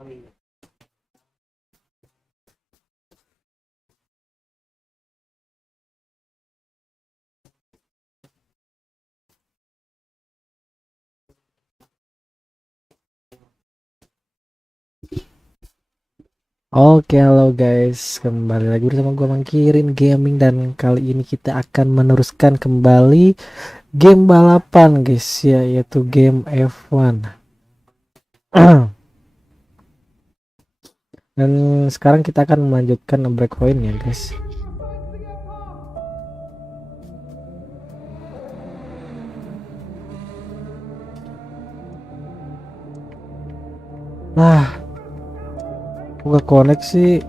Oke, halo guys, kembali lagi bersama gua Mangkirin Gaming, dan kali ini kita akan meneruskan kembali game balapan guys ya, yaitu game F1. Dan sekarang kita akan melanjutkan breakpoint ya guys. Nah, gua koneksi.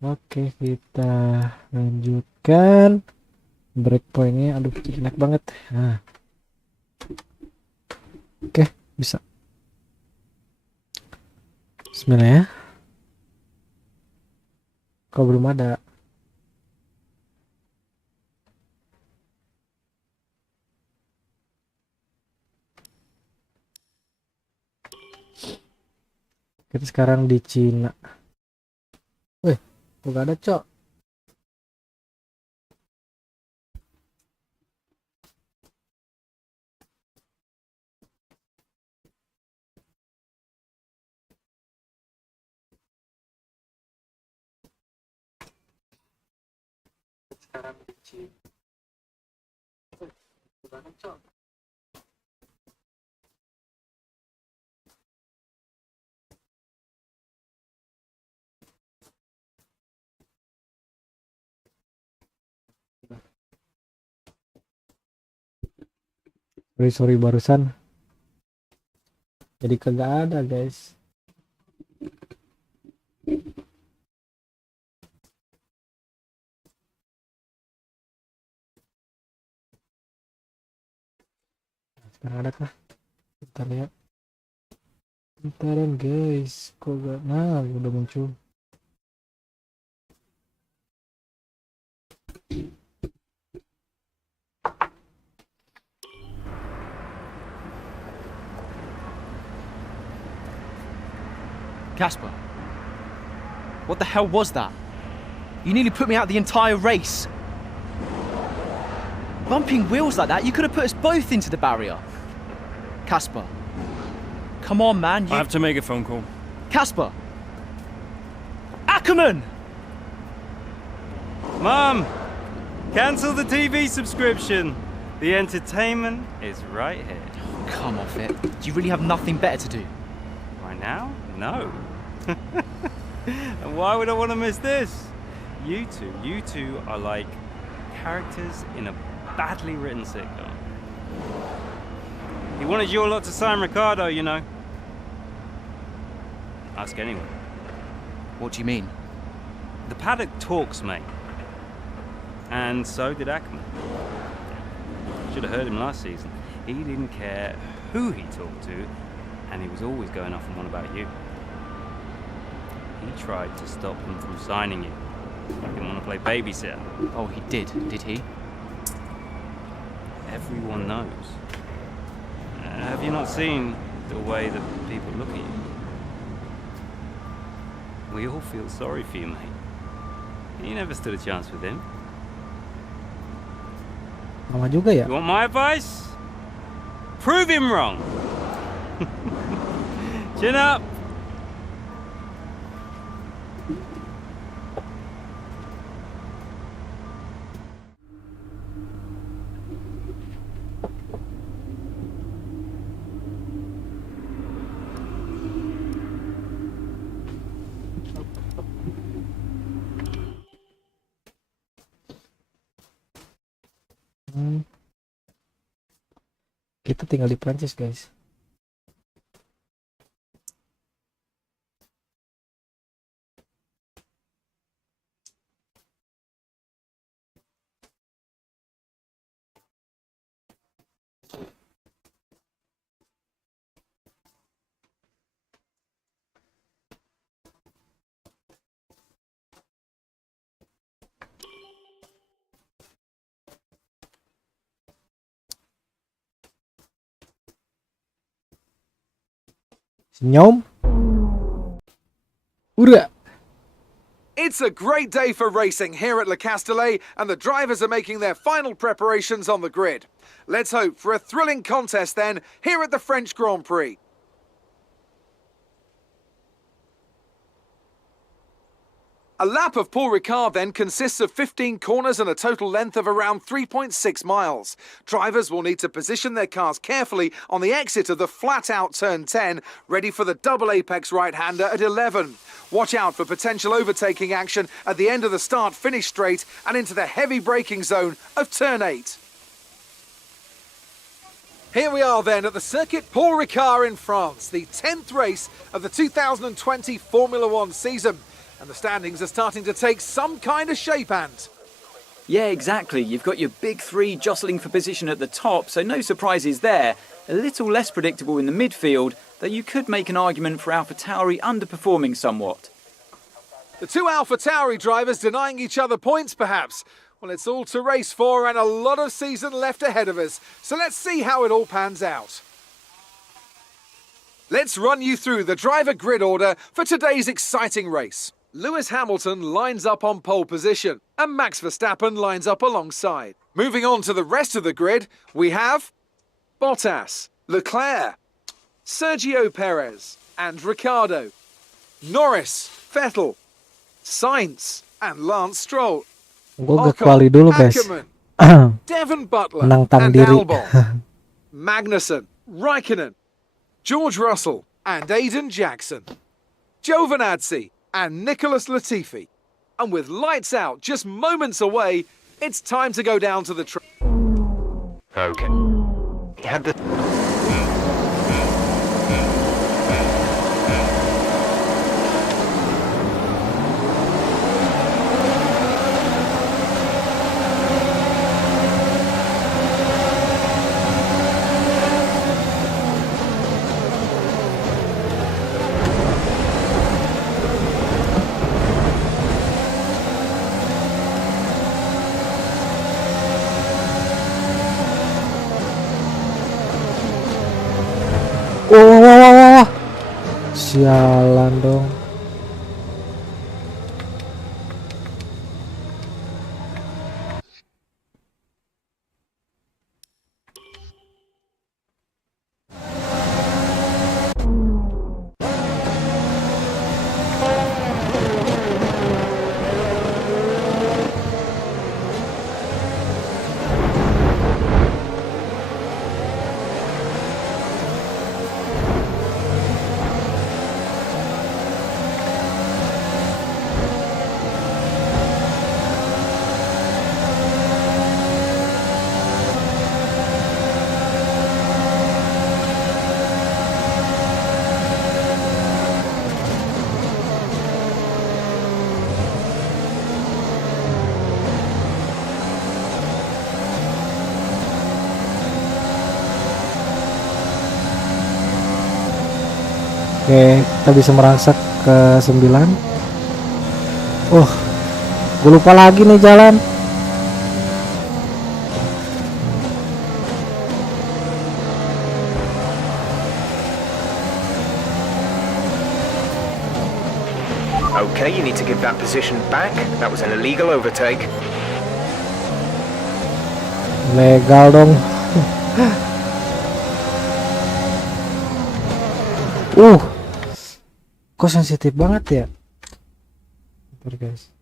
Oke, kita lanjutkan breakpointnya. Aduh, enak banget. Oke, bisa. Bismillah ya. Kok belum ada? Kita sekarang di Cina. Wih, gak ada cok. Sekarang di Cina. Gak ada cok. Sorry barusan. Jadi kagak ada guys. Sekarang ada kah? Bentar ya. Bentaran guys. Kok gak? Nah, udah muncul. Casper, what the hell was that? You nearly put me out the entire race. Bumping wheels like that, you could have put us both into the barrier. Casper, come on, man. I have to make a phone call. Casper! Ackerman! Mom! Cancel the TV subscription. The entertainment is right here. Come off it. Do you really have nothing better to do? Right now? No. And why would I want to miss this? You two are like characters in a badly written sitcom. He wanted your lot to sign Ricardo, you know. Ask anyone. What do you mean? The paddock talks, mate. And so did Ackerman. Should have heard him last season. He didn't care who he talked to, and he was always going off on one about you. He tried to stop them from signing you. He didn't want to play babysitter. Oh, he did he? Everyone knows. Have you not seen the way that people look at you? We all feel sorry for you, mate. You never stood a chance with him. Lama juga ya? You want my advice? Prove him wrong. Chin up. Kita tinggal di Prancis, guys. Senyum. Udah. It's a great day for racing here at Le Castellet, and the drivers are making their final preparations on the grid. Let's hope for a thrilling contest then here at the French Grand Prix. A lap of Paul Ricard then consists of 15 corners and a total length of around 3.6 miles. Drivers will need to position their cars carefully on the exit of the flat-out turn 10, ready for the double apex right-hander at 11. Watch out for potential overtaking action at the end of the start-finish straight and into the heavy braking zone of turn 8. Here we are then at the circuit Paul Ricard in France, the 10th race of the 2020 Formula One season. And the standings are starting to take some kind of shape, Ant. Yeah, exactly. You've got your big three jostling for position at the top, so no surprises there. A little less predictable in the midfield, though you could make an argument for AlphaTauri underperforming somewhat. The two AlphaTauri drivers denying each other points, perhaps. Well, it's all to race for and a lot of season left ahead of us. So let's see how it all pans out. Let's run you through the driver grid order for today's exciting race. Lewis Hamilton lines up on pole position, and Max Verstappen lines up alongside. Moving on to the rest of the grid, we have Bottas, Leclerc, Sergio Perez, and Ricciardo, Norris, Vettel, Sainz, and Lance Stroll. Gue ke quali dulu, guys. Ackerman, Devon Butler, Menantang and diri. Albon, Magnussen, Raikkonen, George Russell, and Aiden Jackson, Giovinazzi, and Nicholas Latifi. And with lights out just moments away, it's time to go down to the track. Okay. He had the... Wah. Sialan dong. Oke, kita bisa merangsak ke 9. Gue lupa lagi nih jalan. Okay, you need to give that position back. That was an illegal overtake. Legal dong. Kok sensitif banget ya? Bentar guys.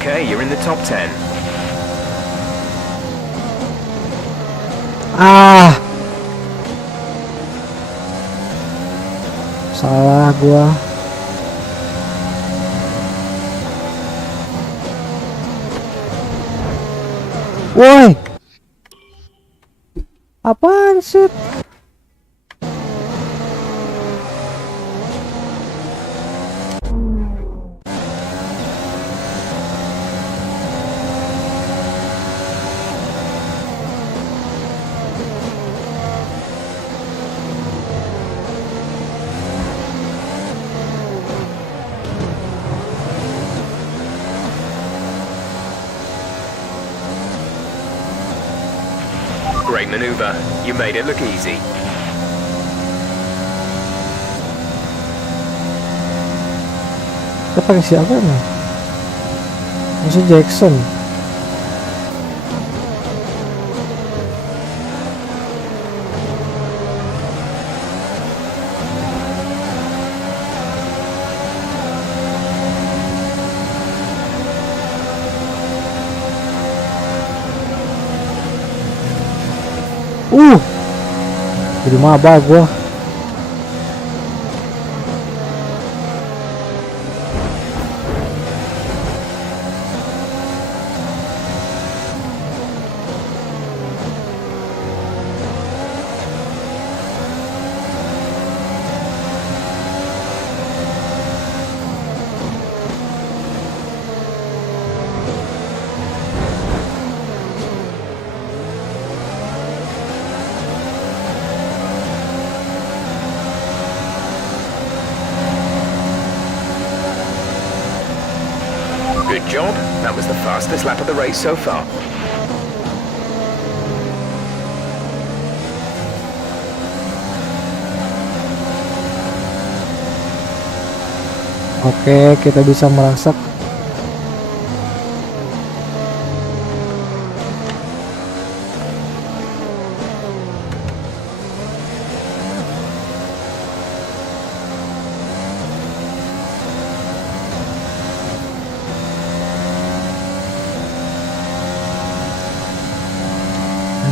Okay, you're in the top 10. Ah, salah gua. Woi, apaan sih? Great maneuver. You made it look easy. Kita pakai siapa nih? Musuh Jackson. Jadi maba gua. Good job. That was the fastest lap of the race so far. Oke, kita bisa merangsak.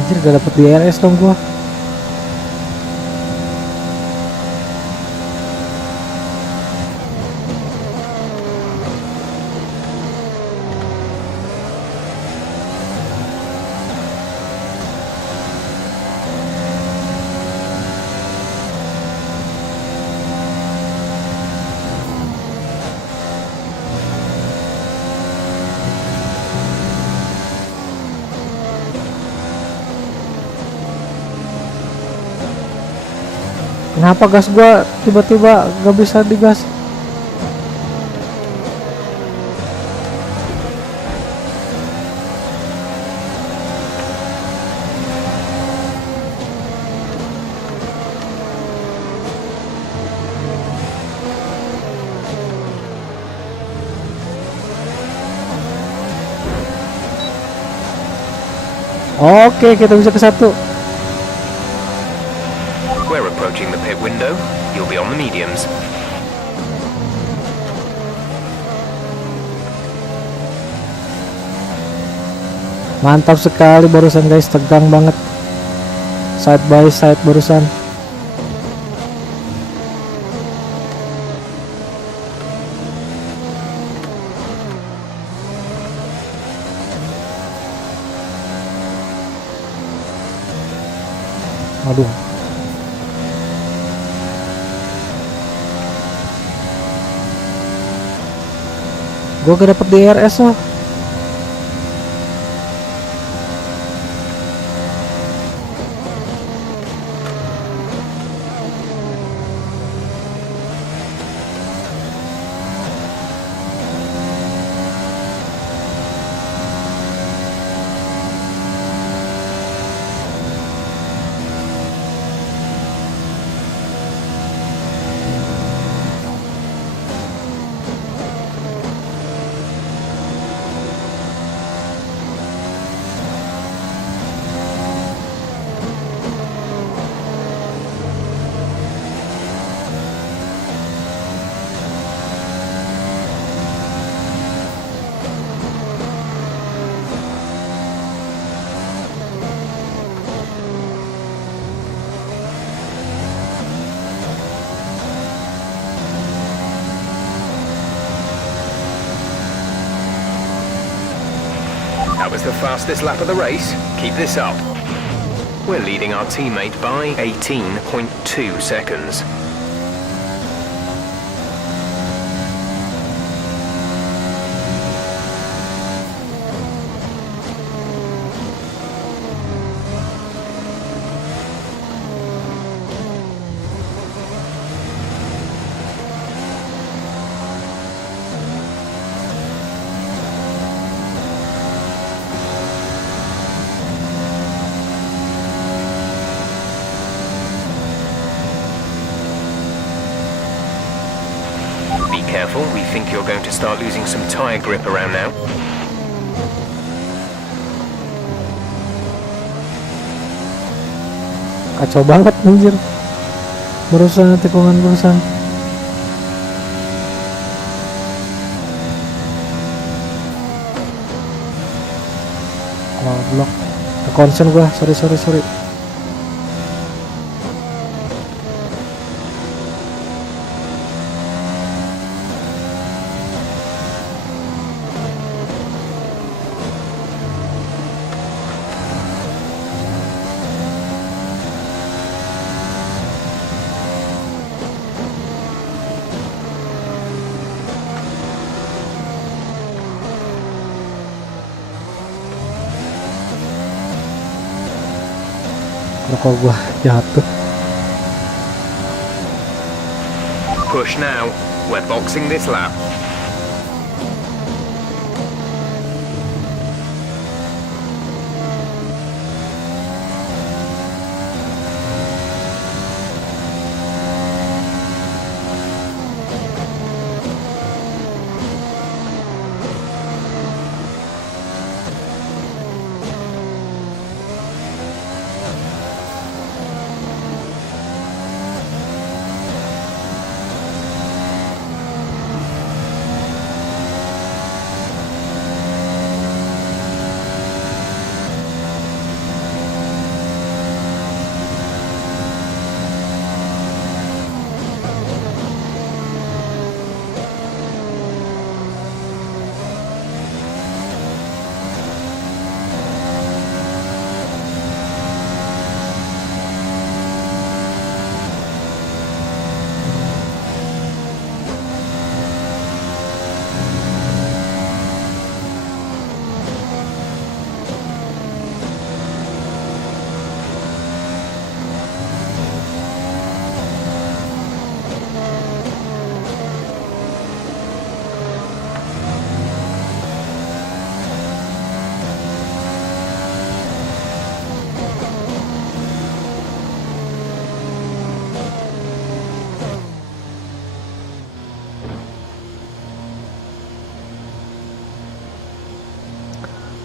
Anjir, gak dapet DRS dong gua. Kenapa gas gua tiba-tiba gak bisa digas? Oke, kita bisa ke satu. We're approaching the pit window. You'll be on the mediums. Mantap sekali barusan guys, tegang banget. Side by side barusan. Aduh. Gua gak dapet DRS loh. was the fastest lap of the race. Keep this up. We're leading our teammate by 18.2 seconds. Be careful, we think you're going to start losing some tyre grip around now. Kacau banget anjir. Barusan tikungan barusan. Oh, blok. Concern gua, sorry. Rokok gua jatuh. Push now. We're boxing this lap.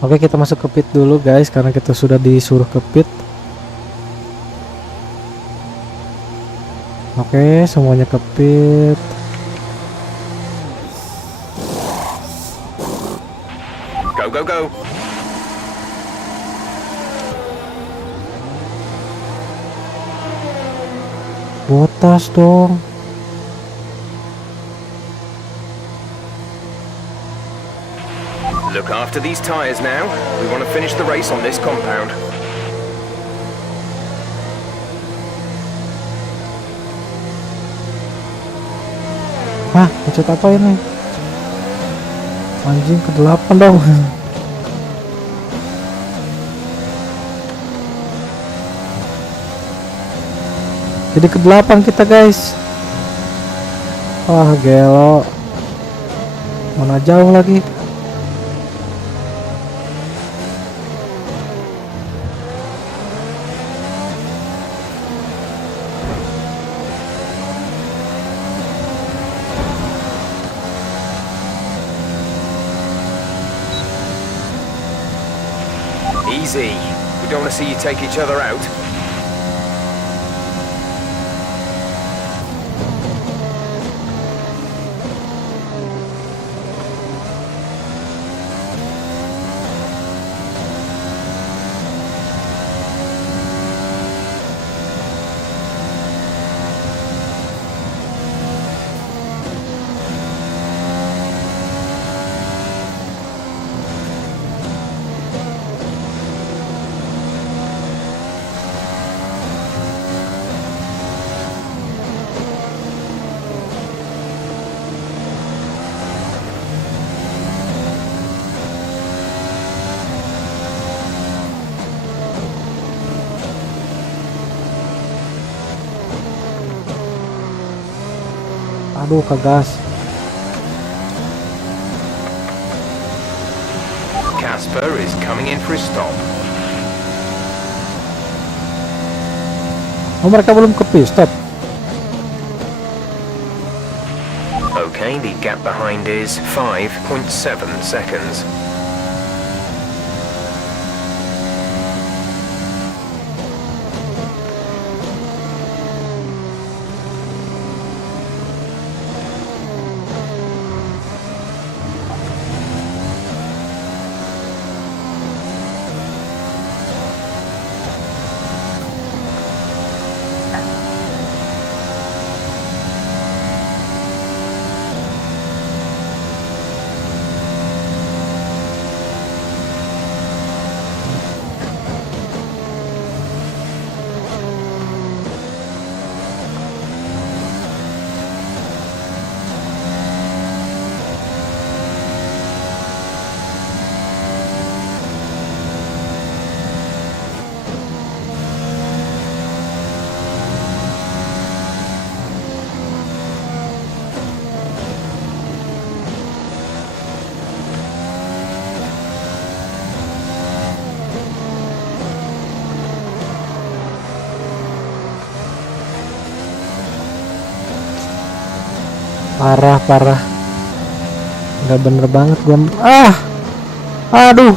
Oke, kita masuk ke pit dulu guys, karena kita sudah disuruh ke pit. Oke, semuanya ke pit. Go. Botas dong. Look after these tyres now. We want to finish the race on this compound. Hah, pencet apa ini? Anjing, ke-8 dong. Jadi ke-8 kita guys. Wah, gelo. Mana jauh lagi. Easy. We don't want to see you take each other out. Aduh, kagas. Casper is coming in for a stop. Oh, mereka belum ke pit stop. Okay, the gap behind is 5.7 seconds. Parah. Nggak bener banget gua. Aduh.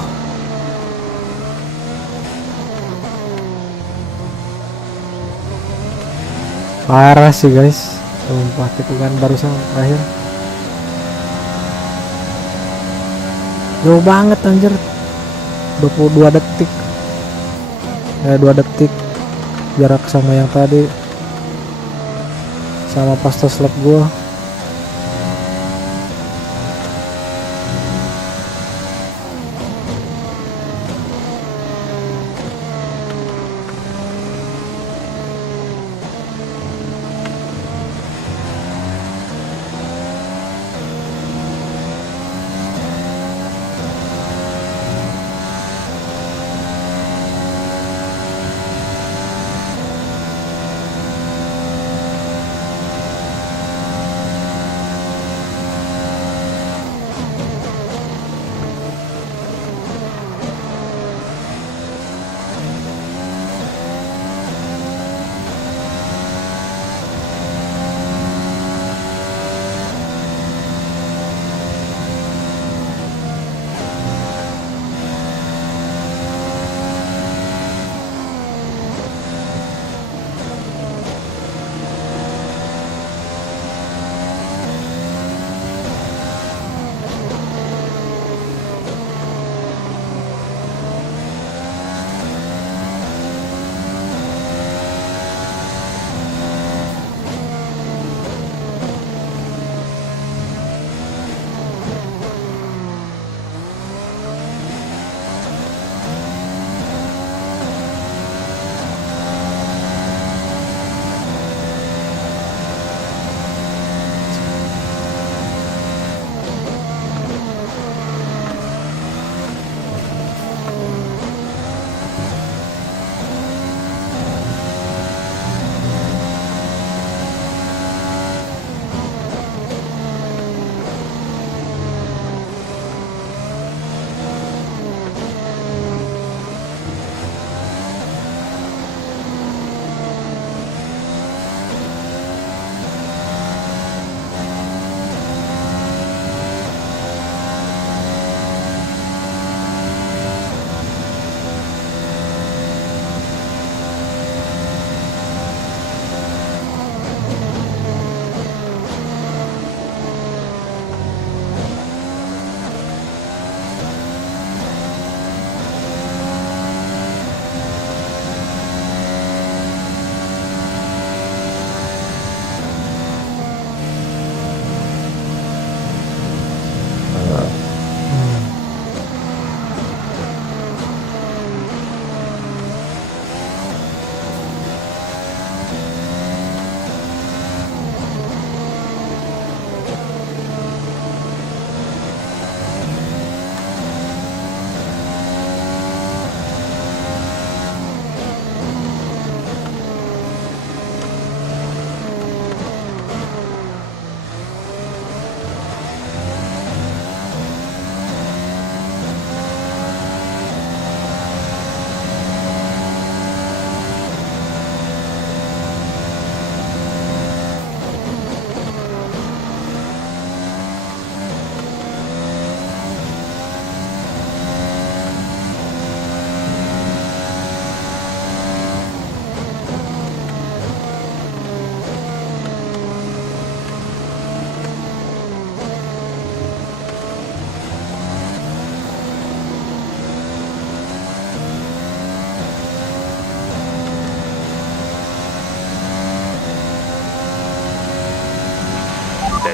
Parah sih guys. Sumpah, tikungan barusan terakhir. Jauh banget anjir. 22 detik. 2 detik jarak sama yang tadi. Sama pas tos lap gua.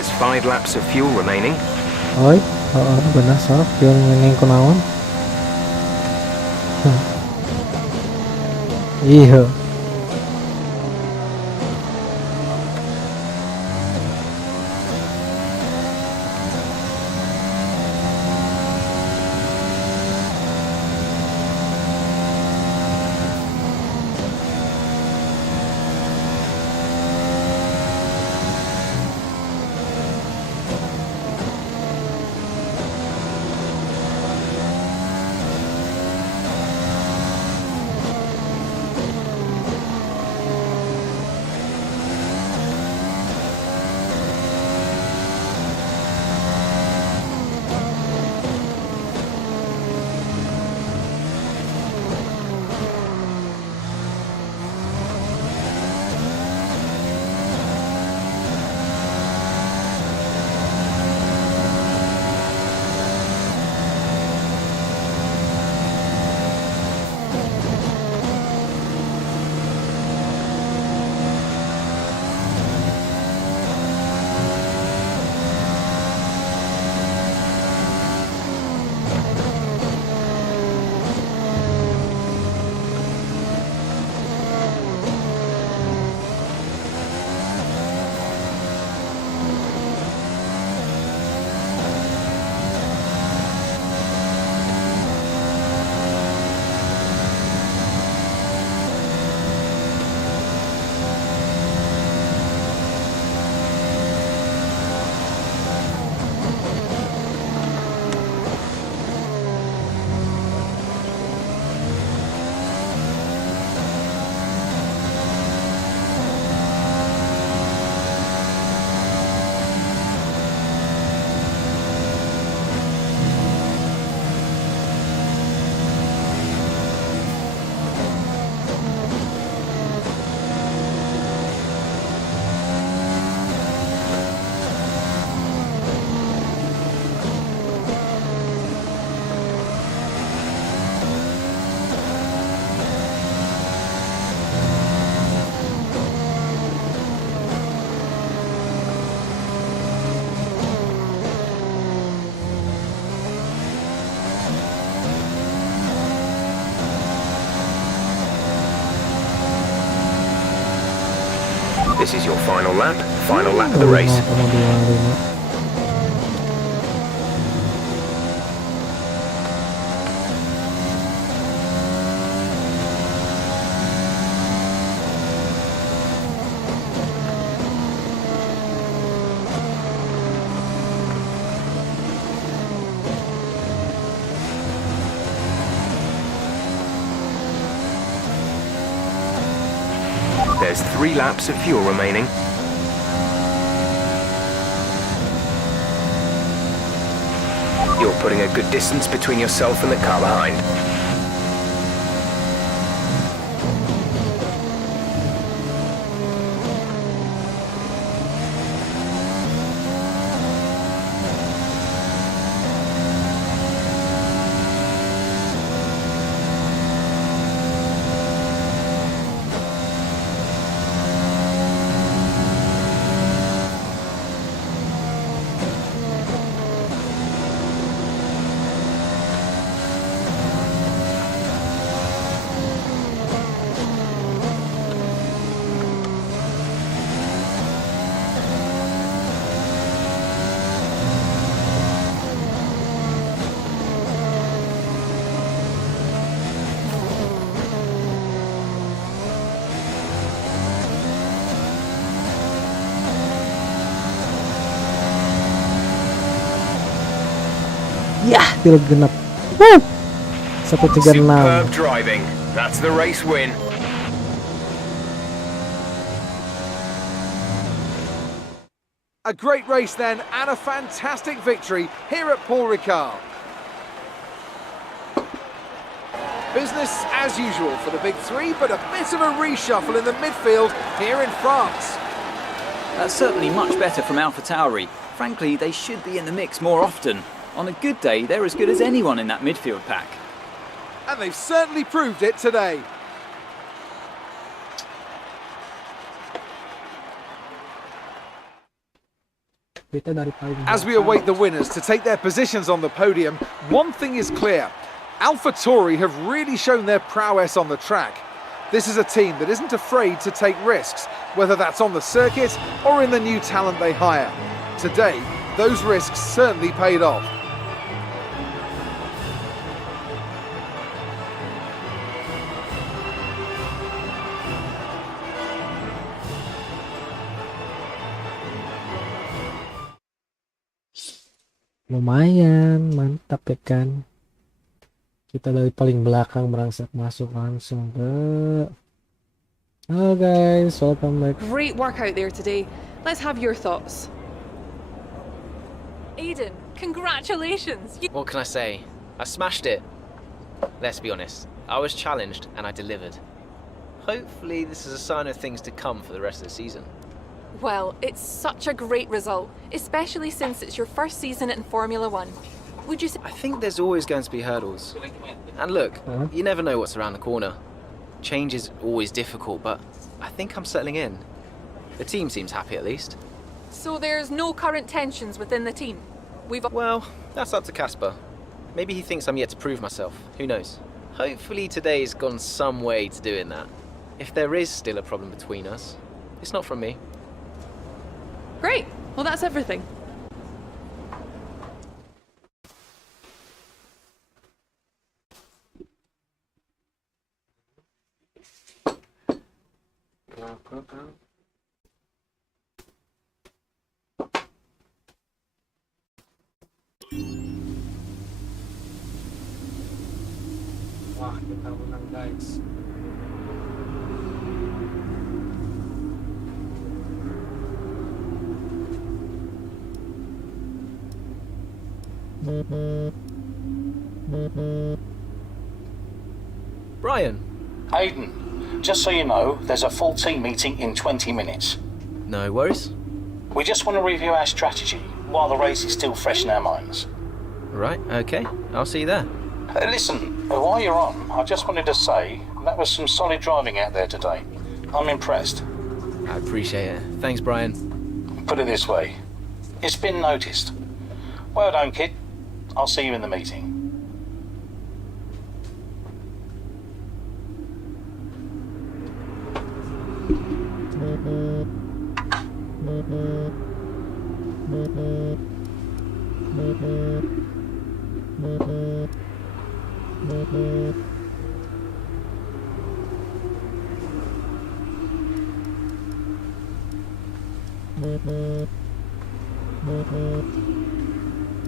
There's 5 laps of fuel remaining. Oi, benar sok yang ngeng kunaon. Iya. This is your final lap of the race. 5,25. There's 3 laps of fuel remaining. You're putting a good distance between yourself and the car behind. Ya, pil genap. 136. Superb driving. That's the race win. A great race then, and a fantastic victory here at Paul Ricard. Business as usual for the big three, but a bit of a reshuffle in the midfield here in France. That's certainly much better from AlphaTauri. Frankly, they should be in the mix more often. On a good day, they're as good as anyone in that midfield pack. And they've certainly proved it today. Kita dari paling As we belakang. await the winners to take their positions on the podium, one thing is clear. AlphaTauri have really shown their prowess on the track. This is a team that isn't afraid to take risks, whether that's on the circuit or in the new talent they hire. Today, those risks certainly paid off. Lumayan, mantap ya kan. Kita dari paling belakang merangsek masuk langsung ke. Halo guys, welcome back. Great work out there today. Let's have your thoughts. Aiden, congratulations! What can I say? I smashed it. Let's be honest, I was challenged and I delivered. Hopefully this is a sign of things to come for the rest of the season. Well, it's such a great result, especially since it's your first season in Formula One. Would you say... I think there's always going to be hurdles. And look, you never know what's around the corner. Change is always difficult, but I think I'm settling in. The team seems happy at least. So there's no current tensions within the team? Well, that's up to Casper. Maybe he thinks I'm yet to prove myself. Who knows? Hopefully today's gone some way to doing that. If there is still a problem between us, it's not from me. Great. Well, that's everything. Wah, kita menang guys. Brian! Aiden, just so you know, there's a full team meeting in 20 minutes. No worries. We just want to review our strategy while the race is still fresh in our minds. Right, okay. I'll see you there. Listen, while you're on, I just wanted to say that was some solid driving out there today. I'm impressed. I appreciate it. Thanks, Brian. Put it this way, it's been noticed. Well done, kid. I'll see you in the meeting.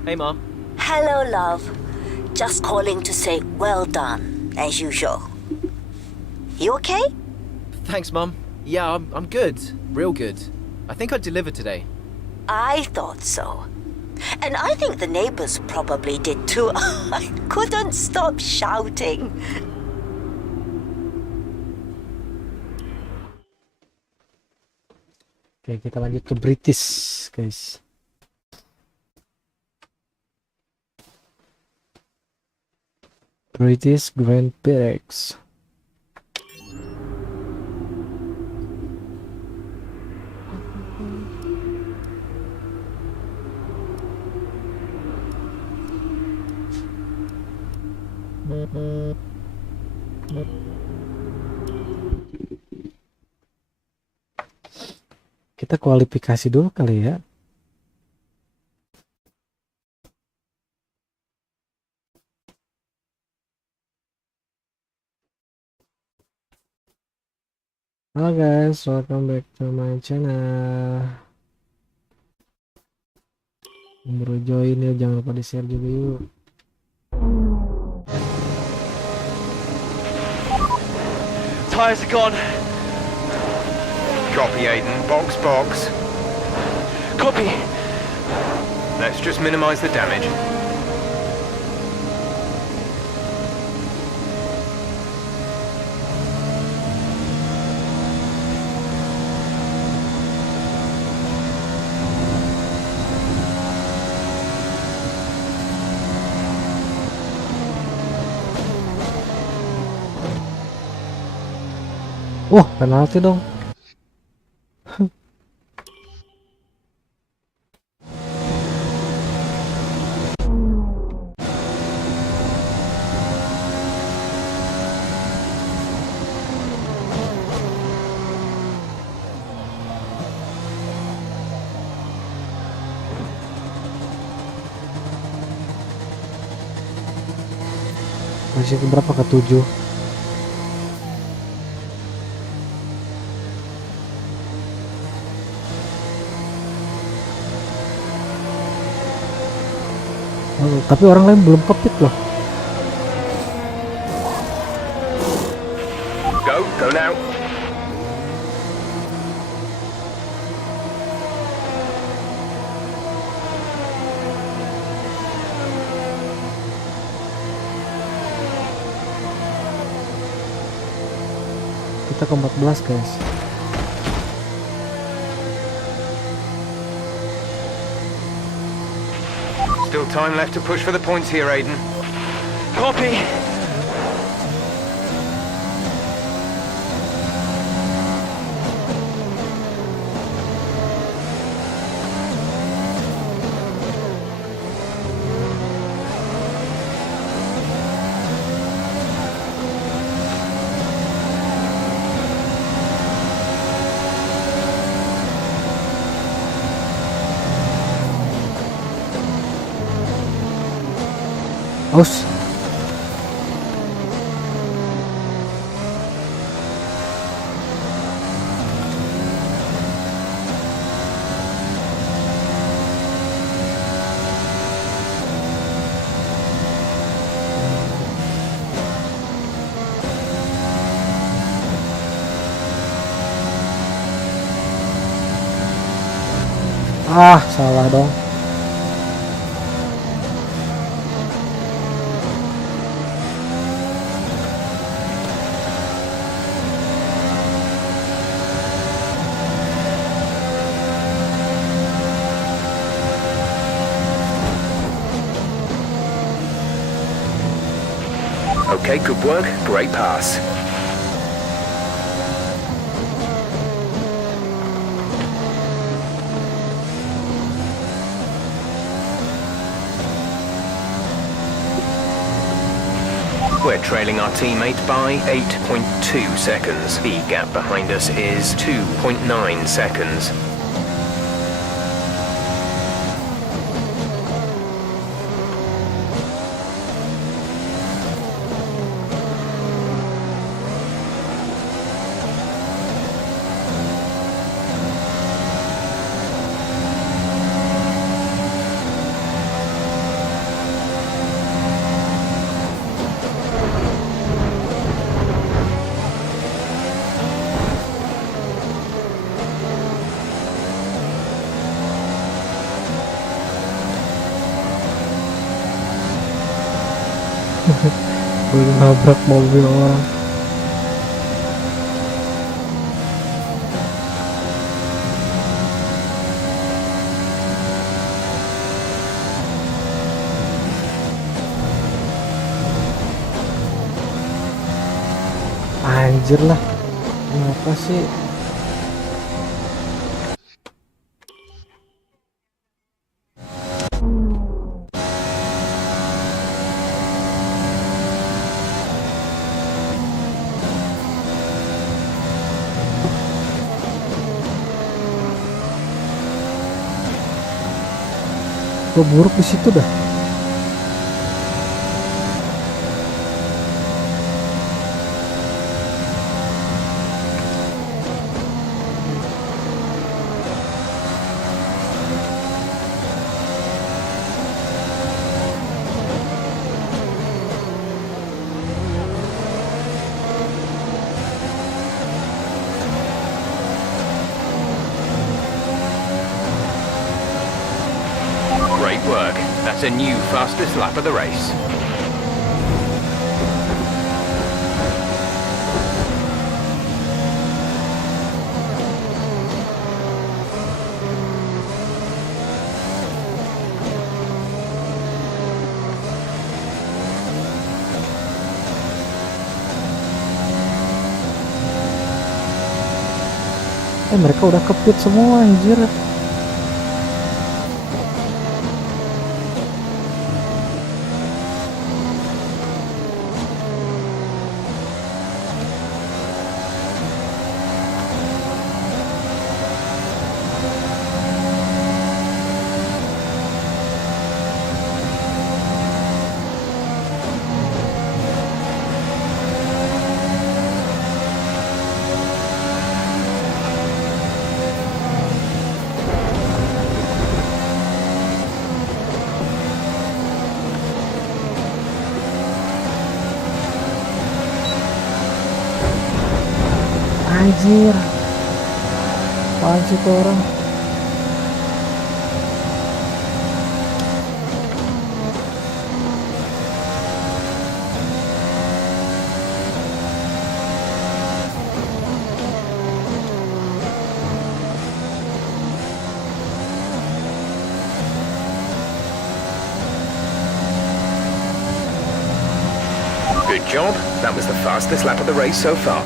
Hey, Mom. Hello, love. Just calling to say well done, as usual. You okay? Thanks, Mum. Yeah, I'm good. Real good. I think I delivered today. I thought so. And I think the neighbors probably did too. I couldn't stop shouting. Oke, kita lanjut ke British, guys. British Grand Prix. Kita kualifikasi dulu kali ya. Halo guys, welcome back to my channel. Yang baru join ya, jangan lupa di share juga yuk. Tires are gone. Copy, Aiden. Box, box. Copy. Let's just minimize the damage. Wah, penalti dong. posisi keberapa? Ke-7. Oh, tapi orang lain belum kepit loh. Go now. Kita ke-14 guys. Still time left to push for the points here, Aiden. Copy. Aus. Ah, salah dong. Okay, good work. Great pass. We're trailing our teammate by 8.2 seconds. The gap behind us is 2.9 seconds. Gue nabrak mobil orang. Anjir lah, kenapa sih? Gue buruk di situ dah. Great work. That's a new fastest lap of the race. Mereka udah kepit semua anjir. Anjir, apaan sih tuh orang? Good job. That was the fastest lap of the race so far.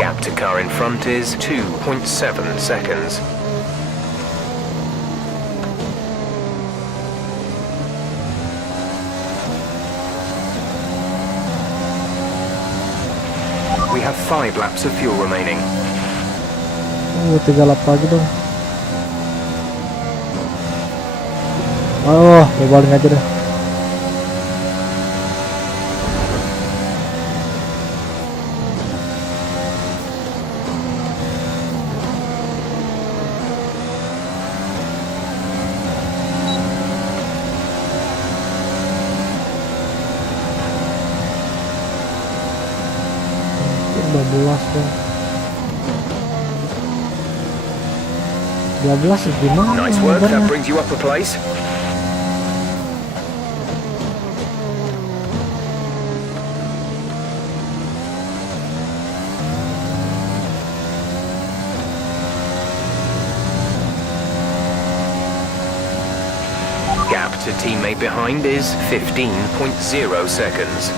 Gap to car in front is 2.7 seconds. We have 5 laps of fuel remaining. 3 lap lagi dong. Oh, lebarin aja dah. Dong. 12 gimana? Nice work, that brings you up a place. Gap to teammate behind is 15.0 seconds.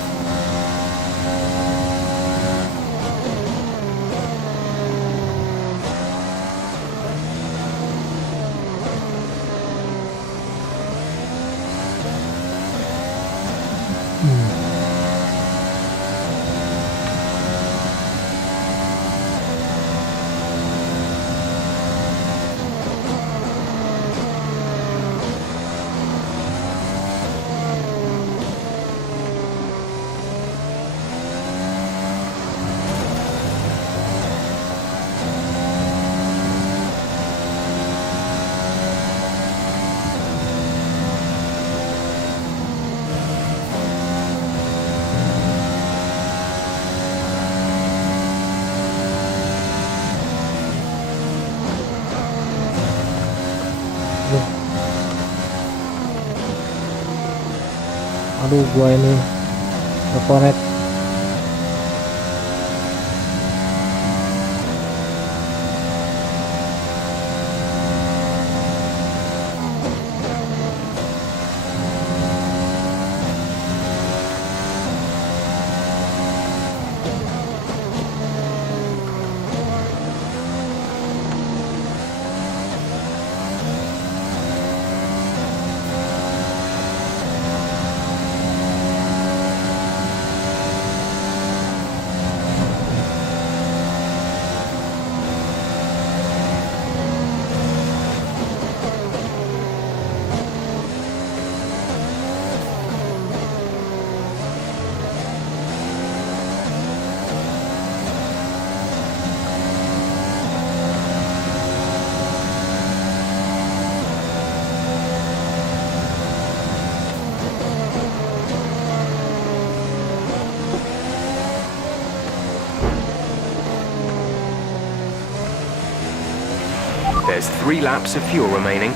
Aduh, gua ini terkonek. There's 3 laps of fuel remaining.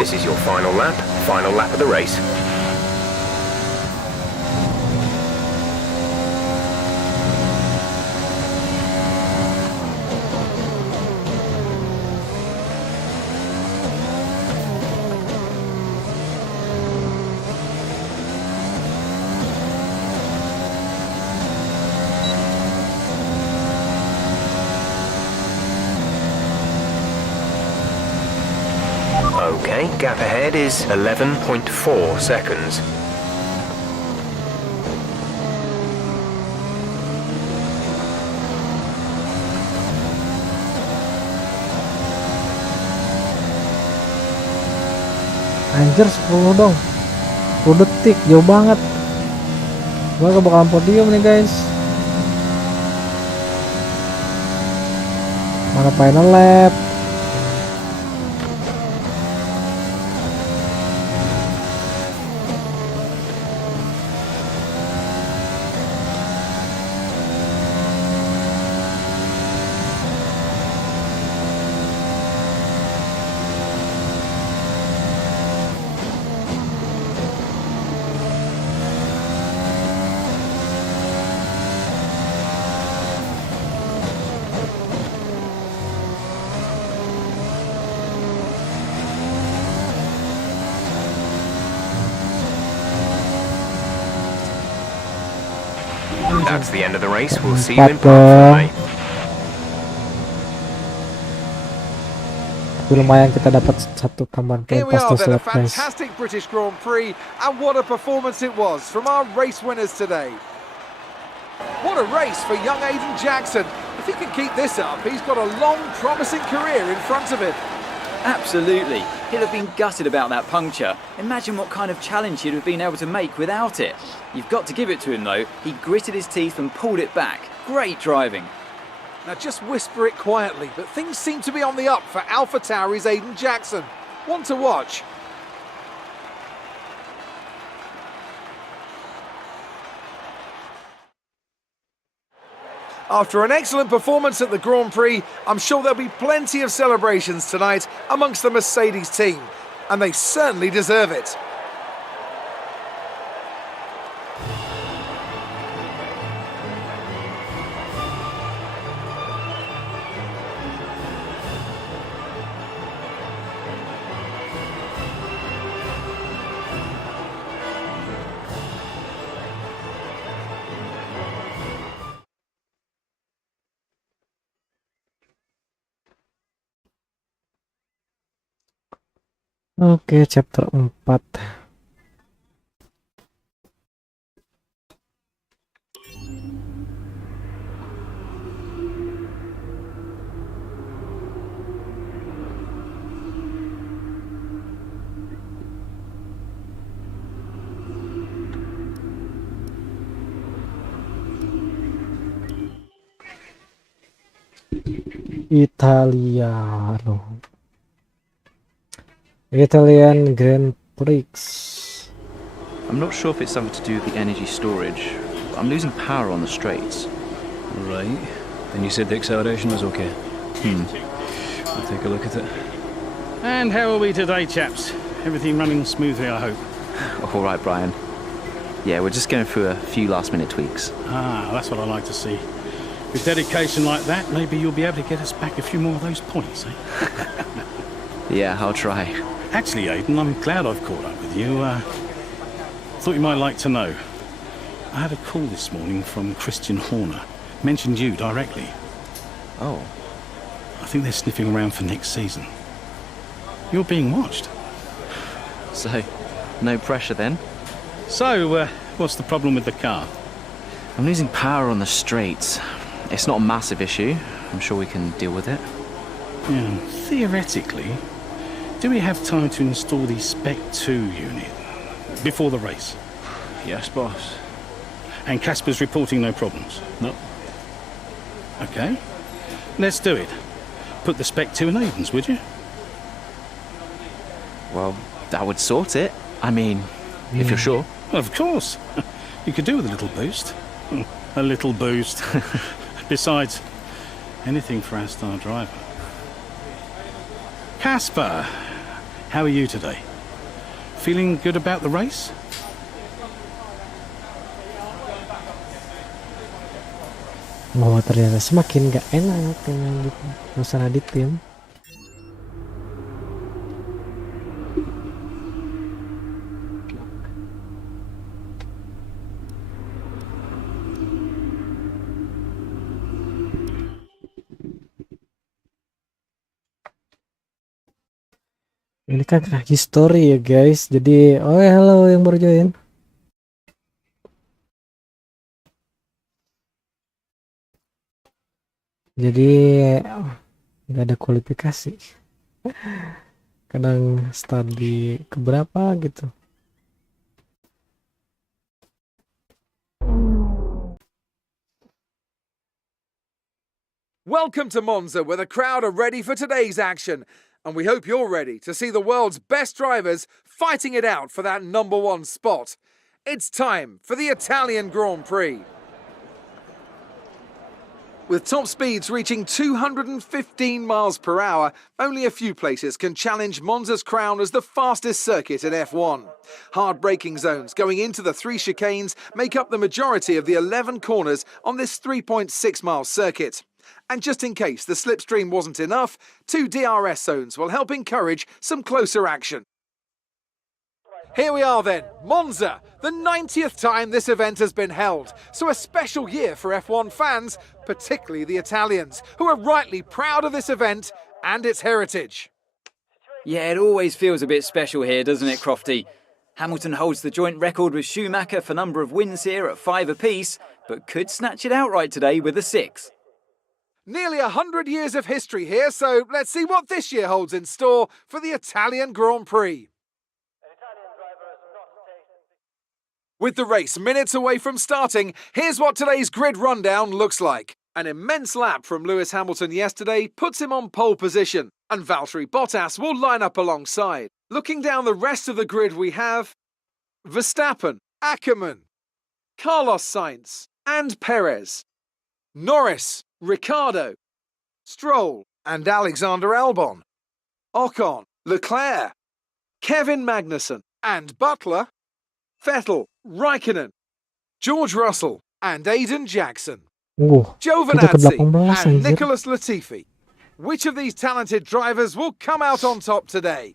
This is your final lap of the race. Okay, gap ahead is 11.4 seconds. Anjir 10 dong. 10 detik, jauh banget. Gua bakalan podium nih guys. Mana final lap? That's the end of the race. We'll see you in park, mate. Lumayan kita dapat satu tambahan poin Here we pas are tes then, a lap guys. fantastic British Grand Prix, and what a performance it was from our race winners today. What a race for young Aiden Jackson. If he can keep this up, he's got a long, promising career in front of him. Absolutely. He'll have been gutted about that puncture. Imagine what kind of challenge he'd have been able to make without it. You've got to give it to him though. He gritted his teeth and pulled it back. Great driving. Now just whisper it quietly, but things seem to be on the up for AlphaTauri's Aiden Jackson. One to watch. After an excellent performance at the Grand Prix, I'm sure there'll be plenty of celebrations tonight amongst the Mercedes team, and they certainly deserve it. Oke, chapter 4. Italian Grand Prix. I'm not sure if it's something to do with the energy storage. I'm losing power on the straights. Right. And you said the acceleration was okay? I'll take a look at it. And how are we today, chaps? Everything running smoothly, I hope? All right, Brian. Yeah, we're just going through a few last-minute tweaks. Ah, that's what I like to see. With dedication like that, maybe you'll be able to get us back a few more of those points, eh? Yeah, I'll try. Actually, Aiden, I'm glad I've caught up with you. Thought you might like to know. I had a call this morning from Christian Horner. Mentioned you directly. Oh. I think they're sniffing around for next season. You're being watched. So, no pressure then? So, what's the problem with the car? I'm losing power on the straights. It's not a massive issue. I'm sure we can deal with it. Yeah, theoretically, do we have time to install the Spek 2 unit before the race? Yes, boss. And Casper's reporting no problems? No. Okay, let's do it. Put the Spek 2 in Aiden's, would you? Well, that would sort it. I mean, if you're sure. Of course. You could do with a little boost. A little boost. Besides, anything for our star driver. Casper, How are you today? Feeling good about the race? Bahwa ternyata semakin gak enak dengan masalah di tim. Ini kan history ya guys. Jadi, oh ya, halo yang baru join. Jadi nggak ada kualifikasi. Kadang start di keberapa gitu. Welcome to Monza, where the crowd are ready for today's action. And we hope you're ready to see the world's best drivers fighting it out for that #1 spot. It's time for the Italian Grand Prix. With top speeds reaching 215 miles per hour, only a few places can challenge Monza's crown as the fastest circuit in F1. Hard braking zones going into the 3 chicanes make up the majority of the 11 corners on this 3.6-mile circuit. And just in case the slipstream wasn't enough, 2 DRS zones will help encourage some closer action. Here we are then, Monza, the 90th time this event has been held. So a special year for F1 fans, particularly the Italians, who are rightly proud of this event and its heritage. Yeah, it always feels a bit special here, doesn't it, Crofty? Hamilton holds the joint record with Schumacher for number of wins here at 5 apiece, but could snatch it outright today with a 6. Nearly 100 years of history here, so let's see what this year holds in store for the Italian Grand Prix. With the race minutes away from starting, here's what today's grid rundown looks like. An immense lap from Lewis Hamilton yesterday puts him on pole position, and Valtteri Bottas will line up alongside. Looking down the rest of the grid, we have Verstappen, Ackermann, Carlos Sainz, and Perez, Norris, Ricciardo, Stroll, and Alexander Albon, Ocon, Leclerc, Kevin Magnussen, and Butler, Vettel, Raikkonen, George Russell, and Aiden Jackson, Giovinazzi, and Nicholas Latifi. Which of these talented drivers will come out on top today?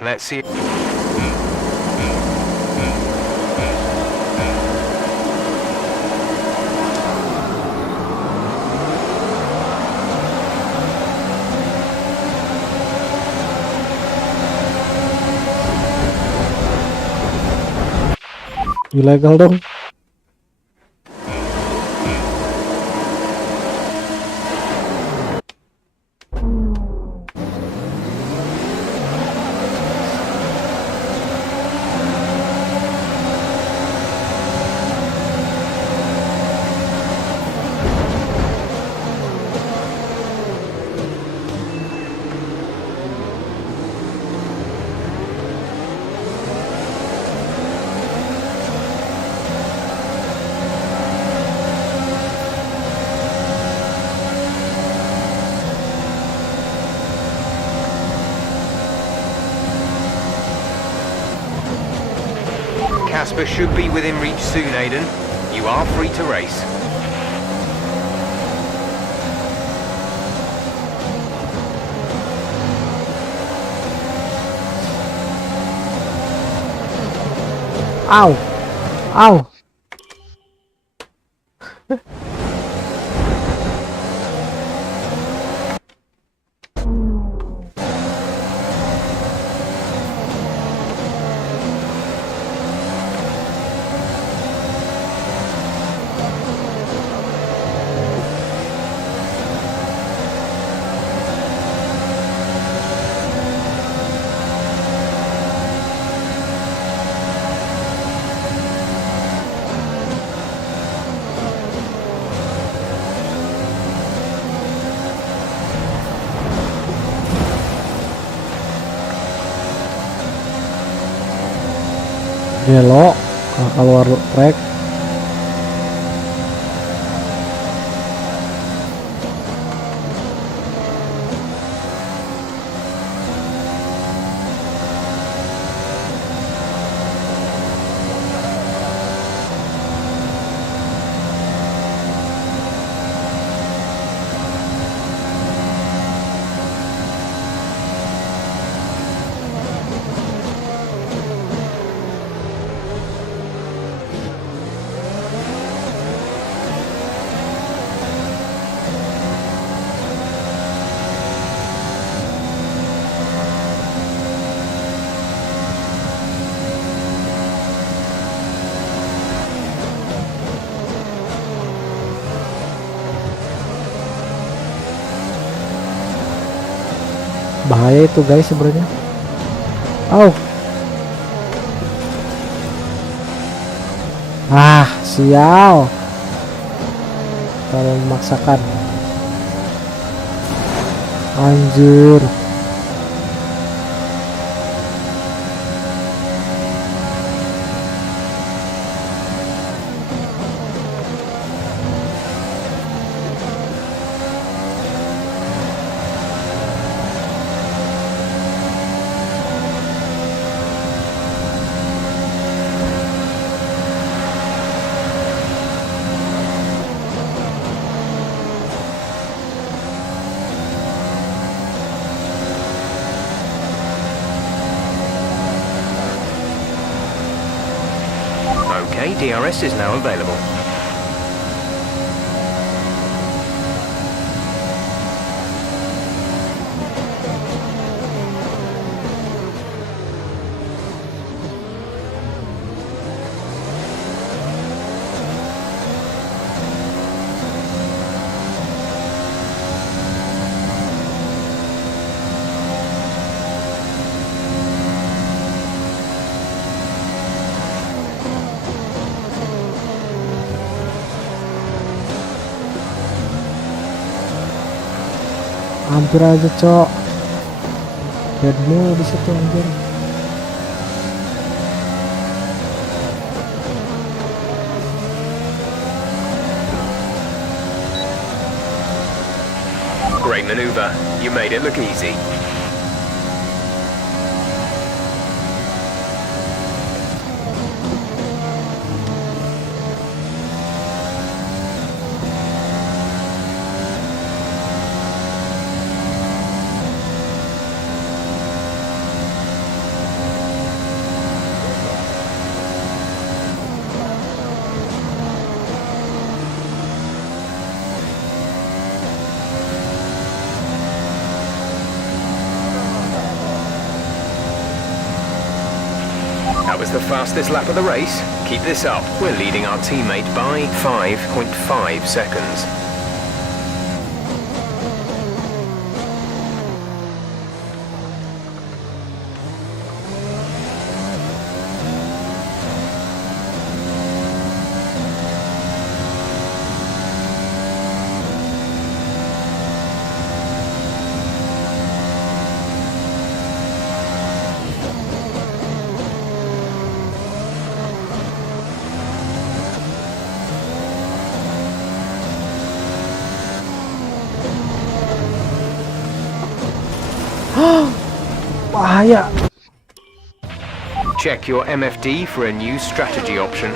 Let's see. Ilegal dong. Casper should be within reach soon, Aiden. You are free to race. Ow! Ow! Belok keluar track. Bahaya itu guys sebenarnya. Sial. Kalau memaksakan. Anjir. Okay, DRS is now available. Hampir aja, cok. Headmu di situ anjir. Great maneuver. You made it look easy. That was the fastest lap of the race. Keep this up. We're leading our teammate by 5.5 seconds. Bahaya. Check your MFD for a new strategy option.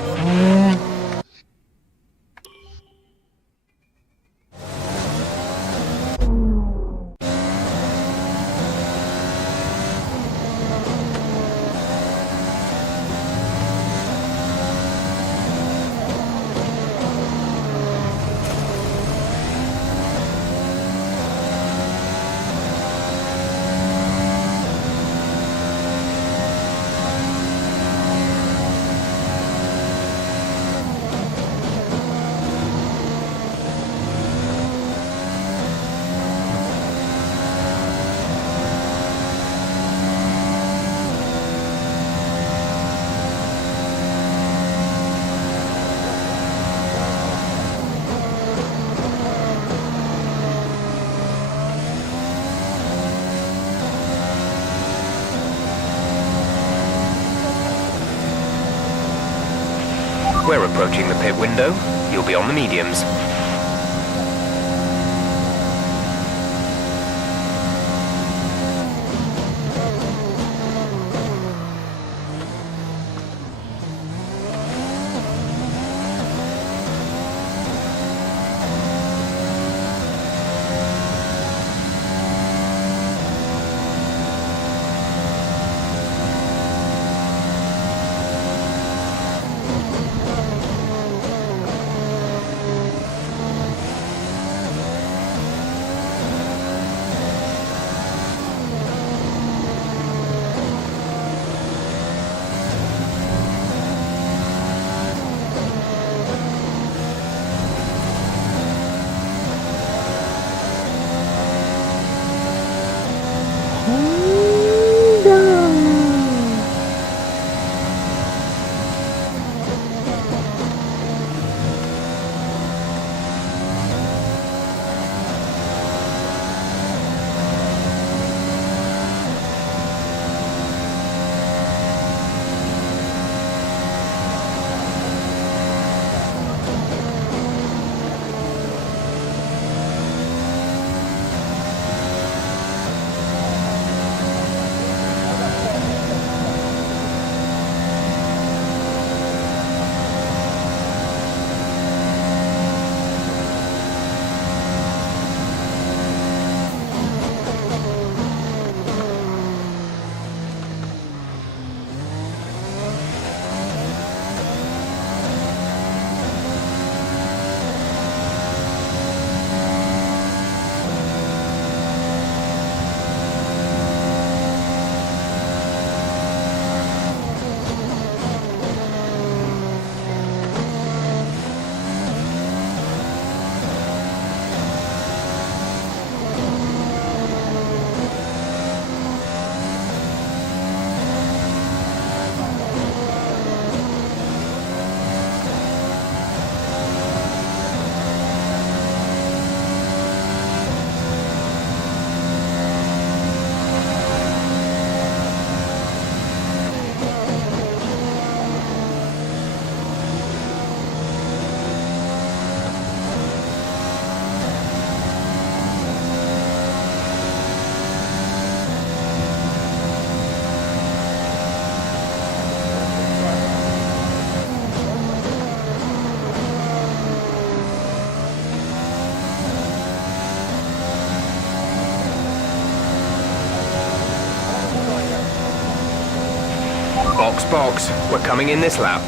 We're approaching the pit window. You'll be on the mediums. Box, we're coming in this lap.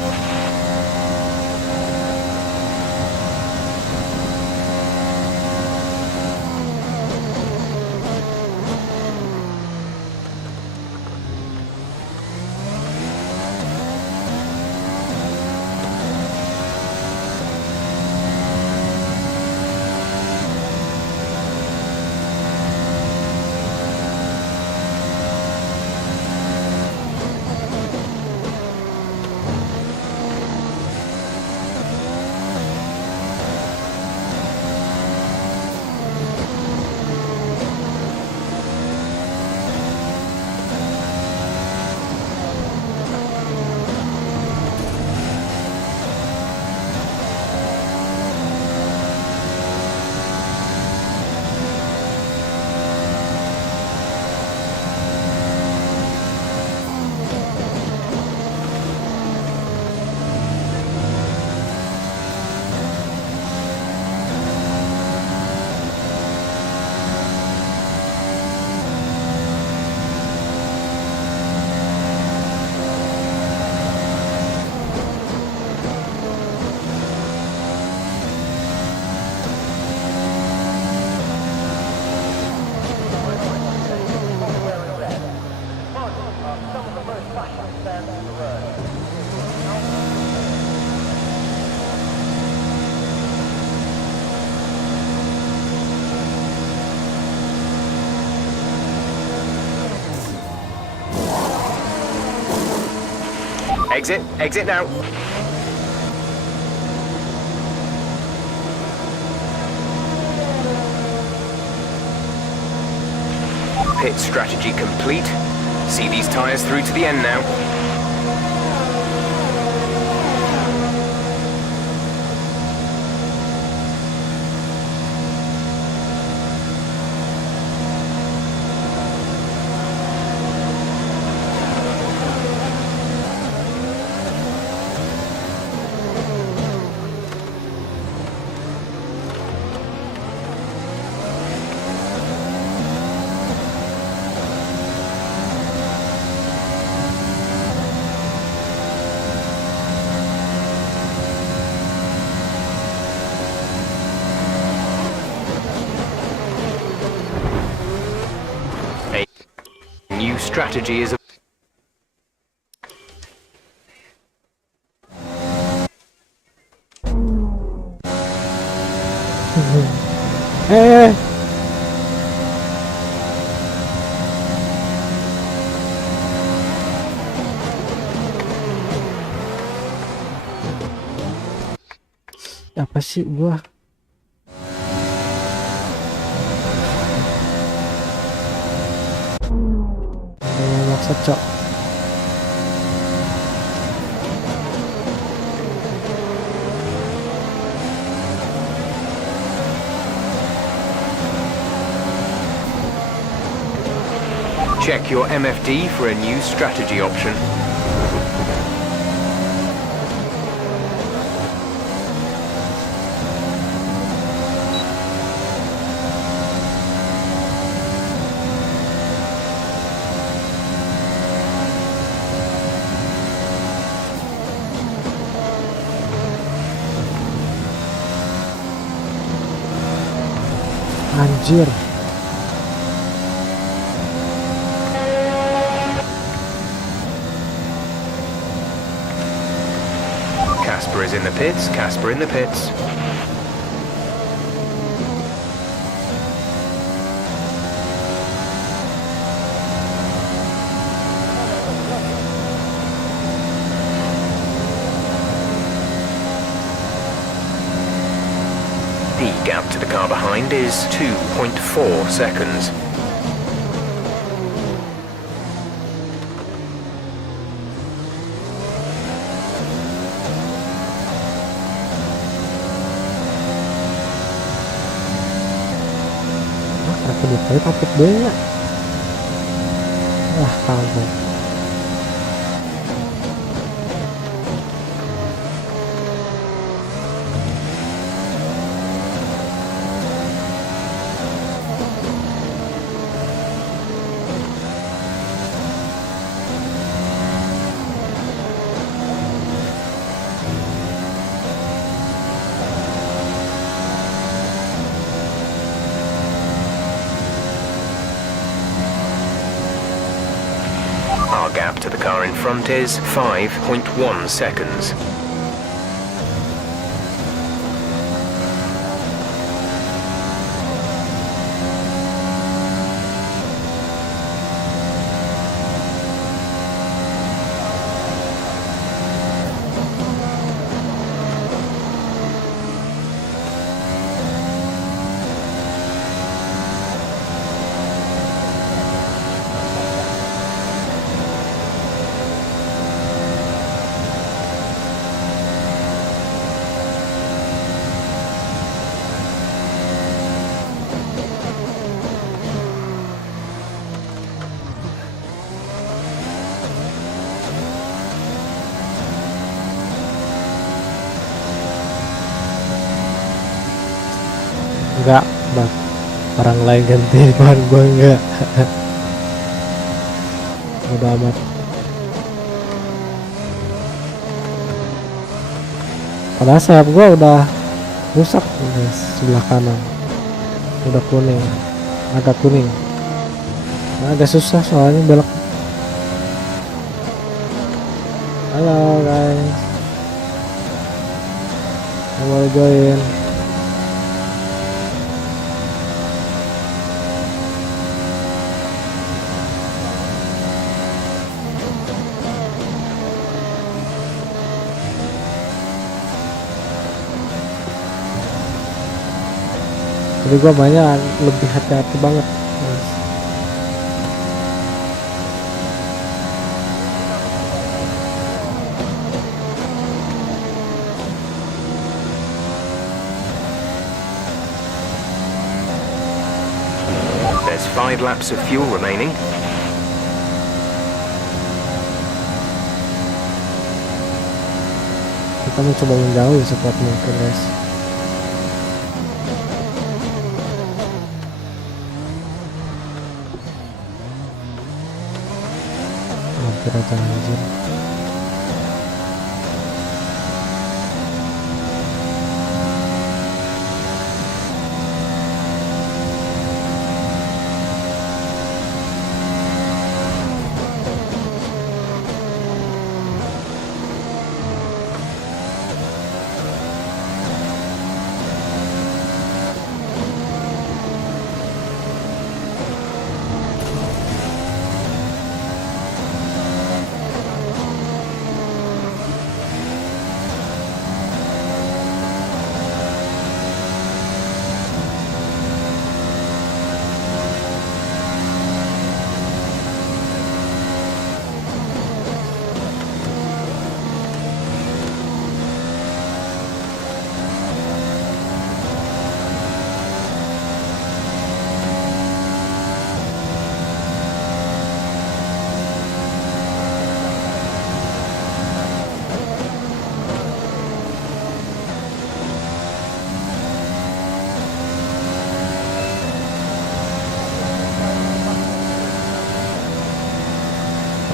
Exit now. Pit strategy complete. See these tyres through to the end now. New strategy is apa sih gua? Maksa cok. check your MFD for a new strategy option. Anjir. Casper is in the pits, Casper in the pits. The gap to the car behind is 2.4 seconds. Kenapa dia pakai banyak? Wah, kamu. car in front is 5.1 seconds. Enggak, bang. Orang lain ganti ban gua enggak. Udah amat. Padahal sayap gua udah rusak guys, sebelah kanan. Udah kuning. Agak kuning. Nah, agak susah soalnya belok. Halo guys. Mau join? Jadi gua banyak lebih hati-hati banget. There's 5 laps of fuel remaining. Kita mencoba menjauh sekuat mungkin guys. Hampir aja anjir.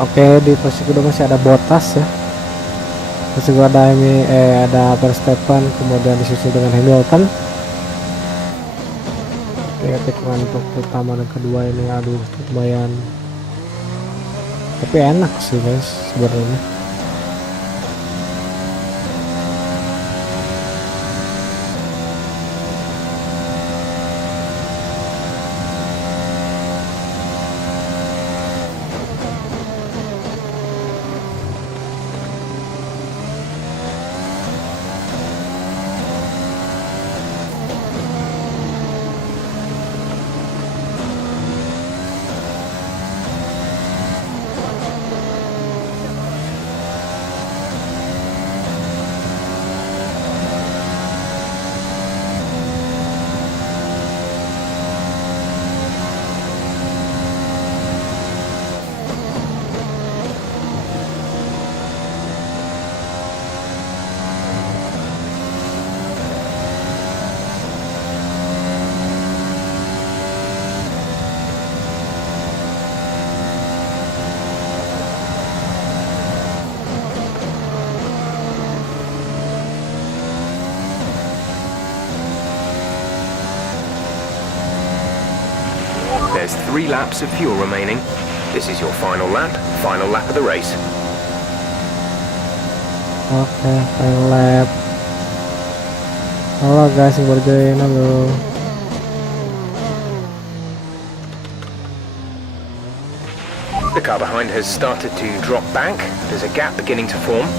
Oke, di posisi kedua masih ada Bottas ya. Terus juga ada ada Verstappen, kemudian disusul dengan Hamilton. Ya, tikungan untuk pertama dan kedua ini aduh lumayan. Tapi enak sih guys sebenarnya. There's 3 laps of fuel remaining. This is your final lap of the race. Oke, final lap. Halo guys yang baru join, halo. The car behind has started to drop back. There's a gap beginning to form.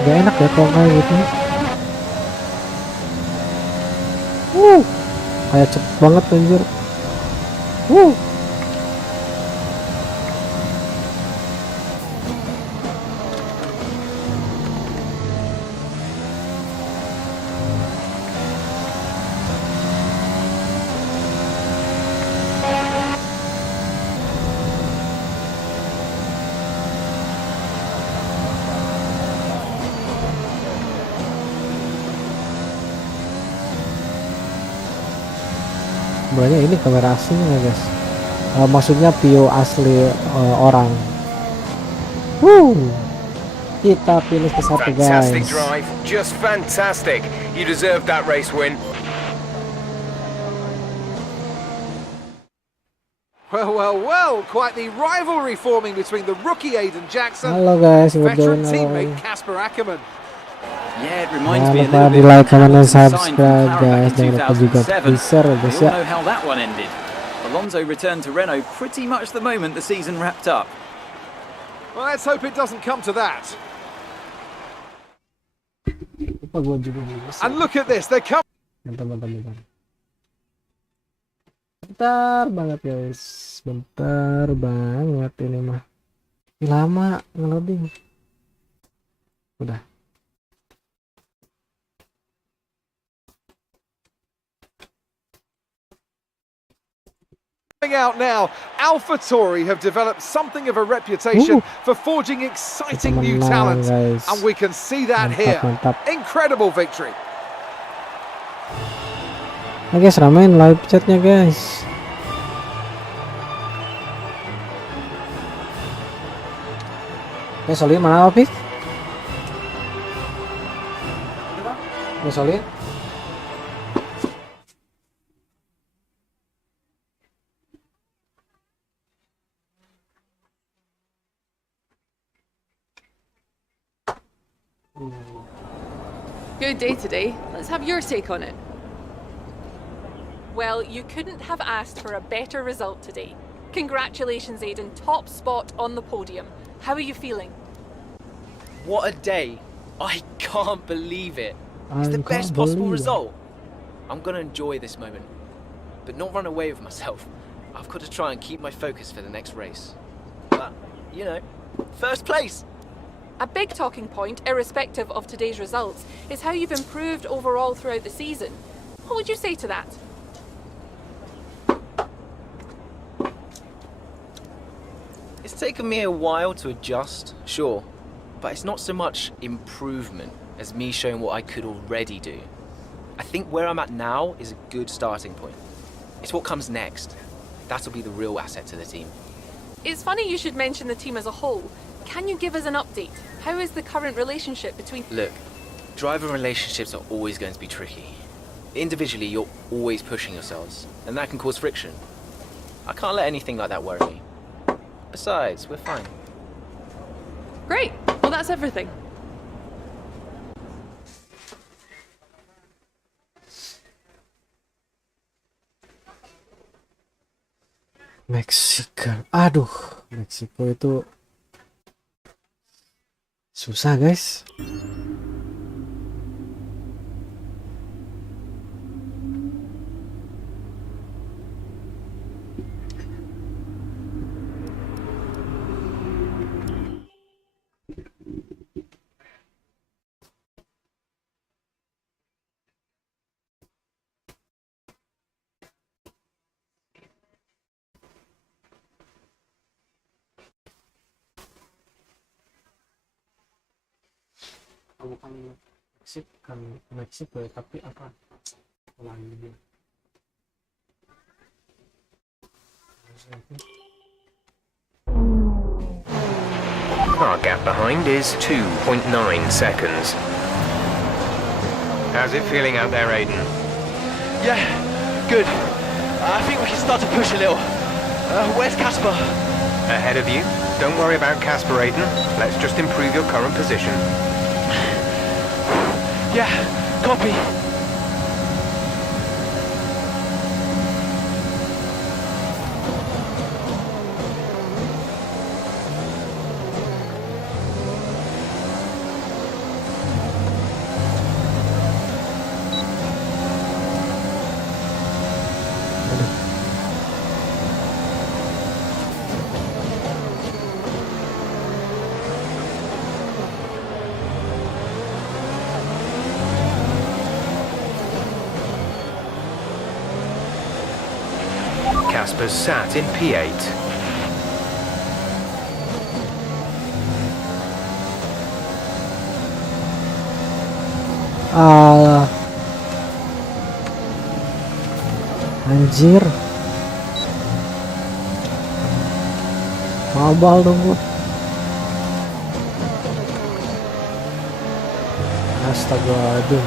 Gak enak ya kalau kayak gitu. Kayak cepet banget anjir. Sebenarnya ini kamera aslinya guys, maksudnya view asli orang. Kita finish ke satu guys. Fantastic drive, just fantastic. You deserved that race win. Well, quite the rivalry forming between the rookie Aiden Jackson Halo guys, and veteran halo. teammate Casper Ackerman. Yeah, it reminds Jangan me a lupa little di bit like, of comment, dan Hamilton's sign from subscribe Claro guys. back in Jangan lupa juga 2007. share We guys all ya. know how that one ended. Alonso returned to Renault pretty much the moment the season wrapped up. Well, let's hope it doesn't come to that. Lupa gua juga dulu. And look at this, they're coming. Bentar banget guys, bentar banget ini mah. Lama ngeloading. Udah. Out now, AlphaTauri have developed something of a reputation for forging exciting new talent, guys. and we can see that here. Mantap. Incredible victory. Nah guys, ramein live chatnya guys. Oke, Solin mana Opik? Oke, Solin. Good day today. Let's have your take on it. Well, you couldn't have asked for a better result today. Congratulations, Aiden. Top spot on the podium. How are you feeling? What a day. I can't believe it. It's the best possible result. I'm going to enjoy this moment, but not run away with myself. I've got to try and keep my focus for the next race. But, you know, first place. A big talking point, irrespective of today's results, is how you've improved overall throughout the season. What would you say to that? It's taken me a while to adjust, sure, but it's not so much improvement as me showing what I could already do. I think where I'm at now is a good starting point. It's what comes next. That'll be the real asset to the team. It's funny you should mention the team as a whole. Can you give us an update? How is the current relationship between... Look, driver relationships are always going to be tricky. Individually, you're always pushing yourselves, and that can cause friction. I can't let anything like that worry me. Besides, we're fine. Great. Well, that's everything. Mexican. Aduh, Meksiko itu susah, guys. bukan Meksiko ya, tapi apa lagi Our gap behind is 2.9 seconds. How's it feeling out there, Aiden? Yeah, good. I think we can start to push a little. Where's Casper? Ahead of you. Don't worry about Casper, Aiden. Let's just improve your current position. Yeah, copy. Casper's sat in P8. Anjir, mabal dong gua. Astaga, aduh.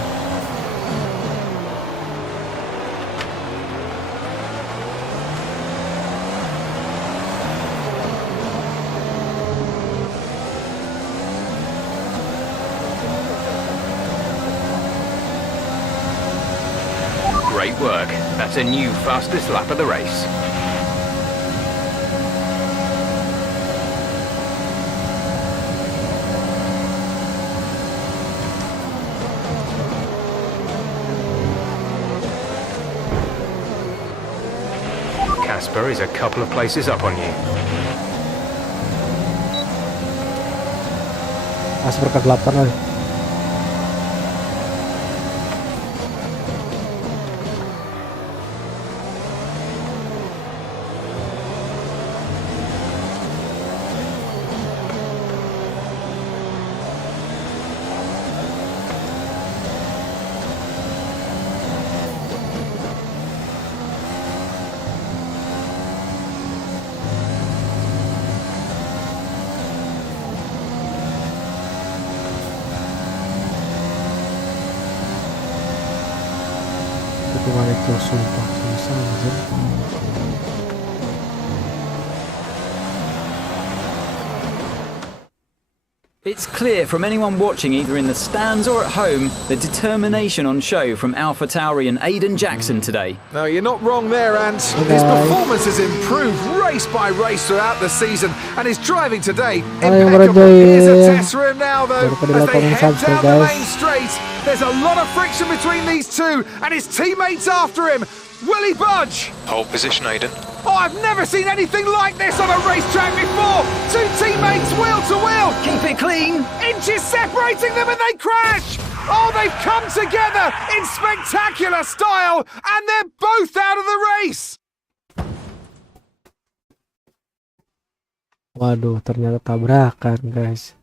Great work. That's a new fastest lap of the race. Casper is a couple of places up on you. Asper ke-8 lagi. Itu sumpah susah anjir. It's clear from anyone watching either in the stands or at home the determination on show from Alpha Tauri and Aiden Jackson today. No, you're not wrong there, Ant. His performance has improved race by race throughout the season, and his driving today impeccable. Here's a test for him now, though, as they head down the main straight. There's a lot of friction between these two, and his teammates after him. Will he budge? Hold position, Aiden. Oh, I've never seen anything like this on a racetrack before! Two teammates wheel to wheel! Keep it clean! Inches separating them and they crash! Oh, they've come together in spectacular style, and they're both out of the race! Waduh, ternyata tabrakan, guys.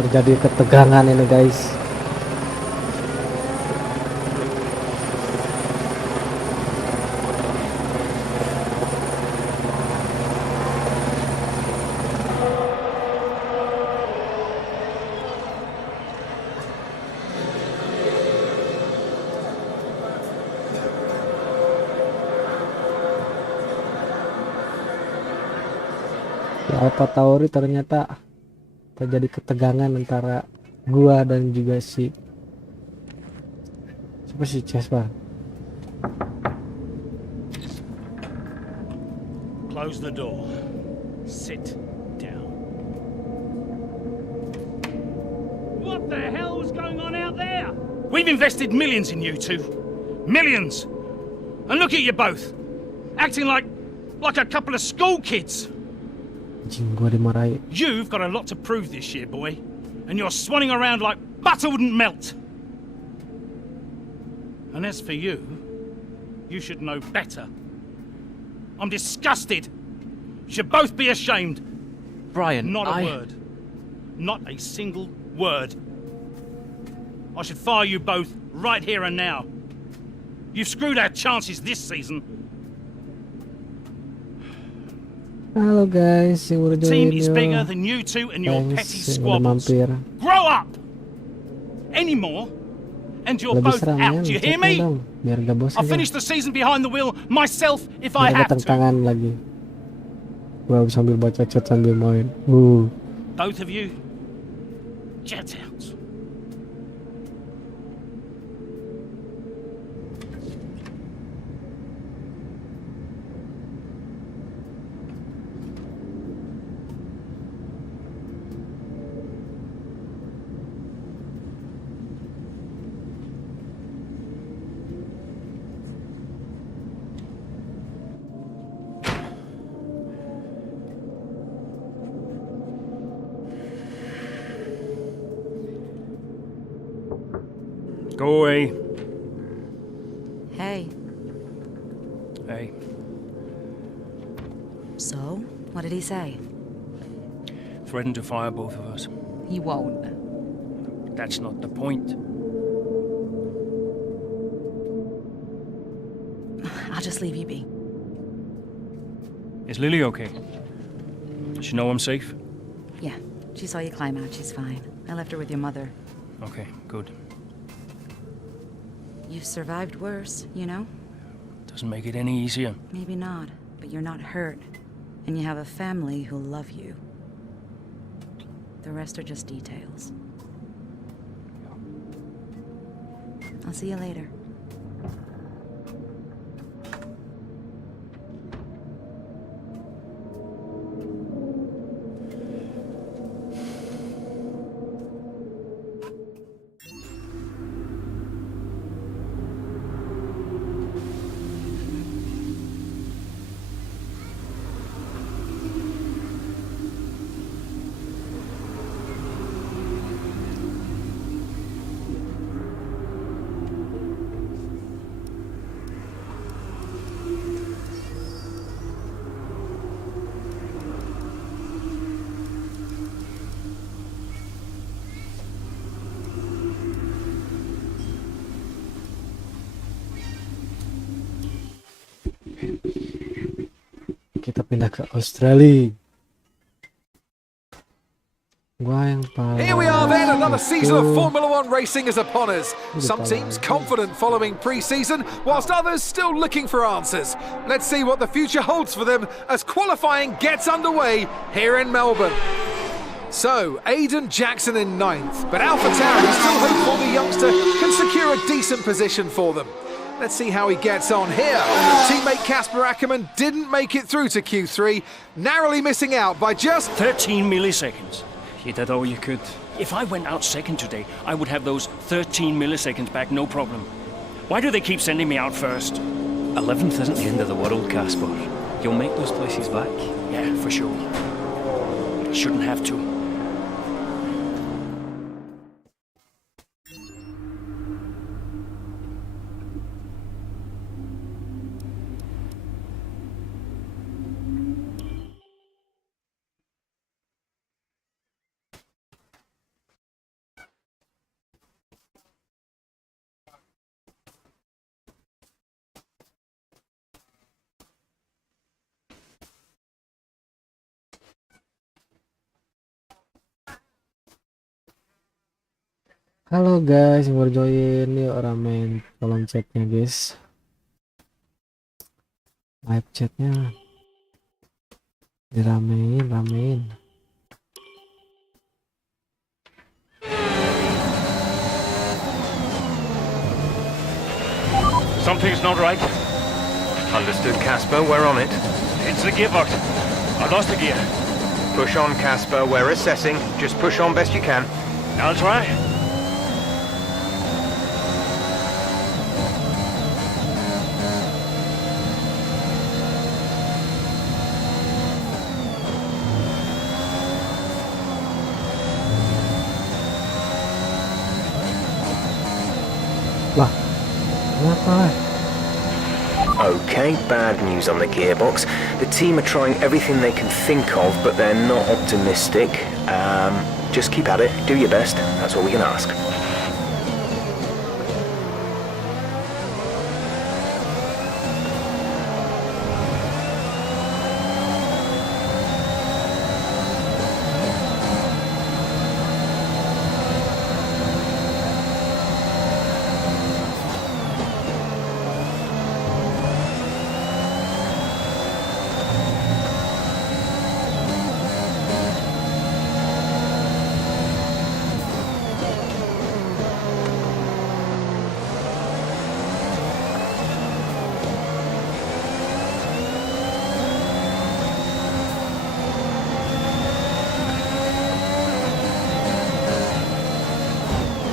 Terjadi ketegangan ini, guys. Alpha Tauri ternyata terjadi ketegangan antara gua dan juga si Casper. Close the door. Sit down. What the hell is going on out there? We've invested millions in you two. Millions. And look at you both. Acting like a couple of school kids. Anjing, gua dimarahi. You've got a lot to prove this year, boy. And you're swanning around like butter wouldn't melt. And as for you, you should know better. I'm disgusted. You should both be ashamed. Brian, Not a word. Not a single word. I should fire you both right here and now. You've screwed our chances this season. Halo guys, yang udah The team join is yo. bigger than you two and your Thanks, petty yang udah squabbles. mampir. Grow up! Any more, and you're Lebih both seram out. Do you hear me? dong, biar gak bosan. I'll finish the season behind the wheel myself if I Biar have gak to. tangan lagi. Gua sambil baca chat sambil main. Both of you, jet out. Go away. Hey. Hey. So, what did he say? Threatened to fire both of us. He won't. That's not the point. I'll just leave you be. Is Lily okay? Does she know I'm safe? Yeah, she saw you climb out. She's fine. I left her with your mother. Okay, good. You've survived worse, you know? Doesn't make it any easier. Maybe not, but you're not hurt. And you have a family who love you. The rest are just details. I'll see you later. Kita pindah ke Australia. Gua yang paling. Here we are then, another season of Formula One racing is upon us. Some teams confident following pre-season, whilst others still looking for answers. Let's see what the future holds for them as qualifying gets underway here in Melbourne. So, Aiden Jackson in 9th, but AlphaTauri still hopeful the youngster can secure a decent position for them. Let's see how he gets on here. Teammate Casper Ackerman didn't make it through to Q3, narrowly missing out by just 13 milliseconds. You did all you could. If I went out second today, I would have those 13 milliseconds back, no problem. Why do they keep sending me out first? 11th isn't the end of the world, Casper. You'll make those places back. Yeah, for sure. But I shouldn't have to. Halo guys yang baru join, yuk ramein kolom chatnya guys, live chatnya diramein. Something's not right. Understood, Casper, we're on it. It's the gearbox. I lost the gear. Push on, Casper, we're assessing. Just push on best you can. I'll try. Lah, kenapa? Okay, bad news on the gearbox. The team are trying everything they can think of, but they're not optimistic. Just keep at it, do your best, that's all we can ask.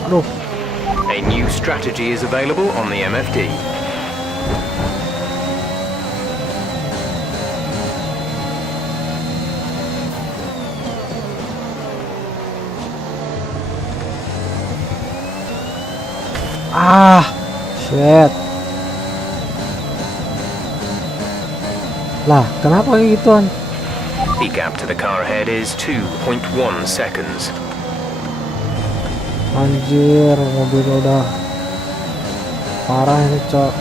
Aduh. A new strategy is available on the MFD. Ah, shit. Lah, kenapa gituan? The gap to the car ahead is 2.1 seconds. Anjir, mobilnya udah parah ini, Cok.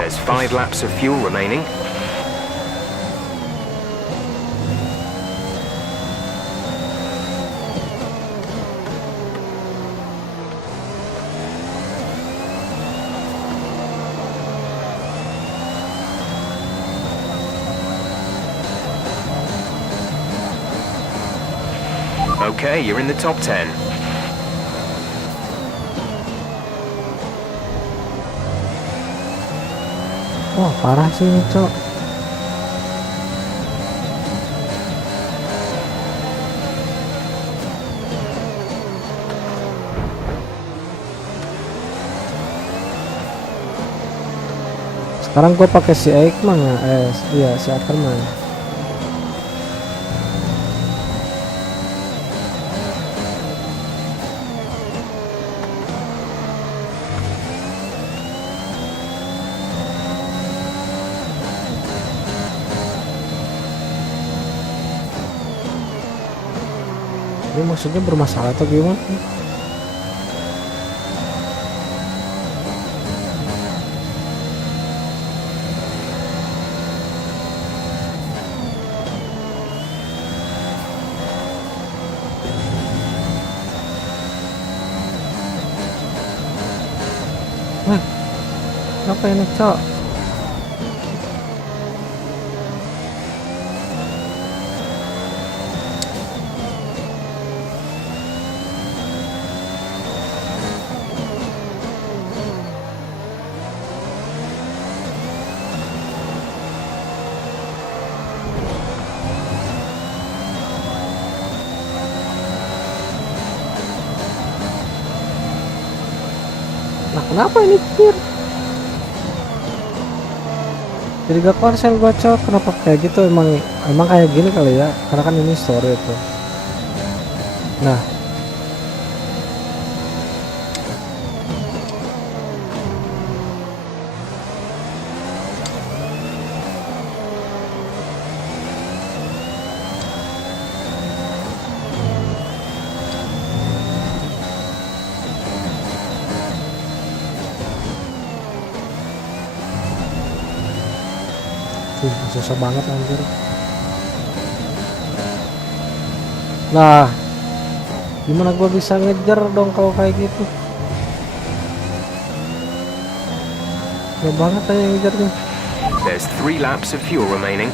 There's 5 laps of fuel remaining. Okay, you're in the top 10. Wah, parah sih ini, Cok. Sekarang gue pakai si Aikman ya, iya si Ackerman. Ini maksudnya bermasalah atau gimana? Wah, apa ini, Cok? Nah, kenapa ini pir? Jadi gak konsen gua, Cok. Kenapa kayak gitu? Emang kayak gini kali ya, karena kan ini story itu. Nah, susah banget anjir. Nah, gimana gua bisa ngejar dong kalau kayak gitu? Gak banget aja ngejarnya. There's 3 laps of fuel remaining.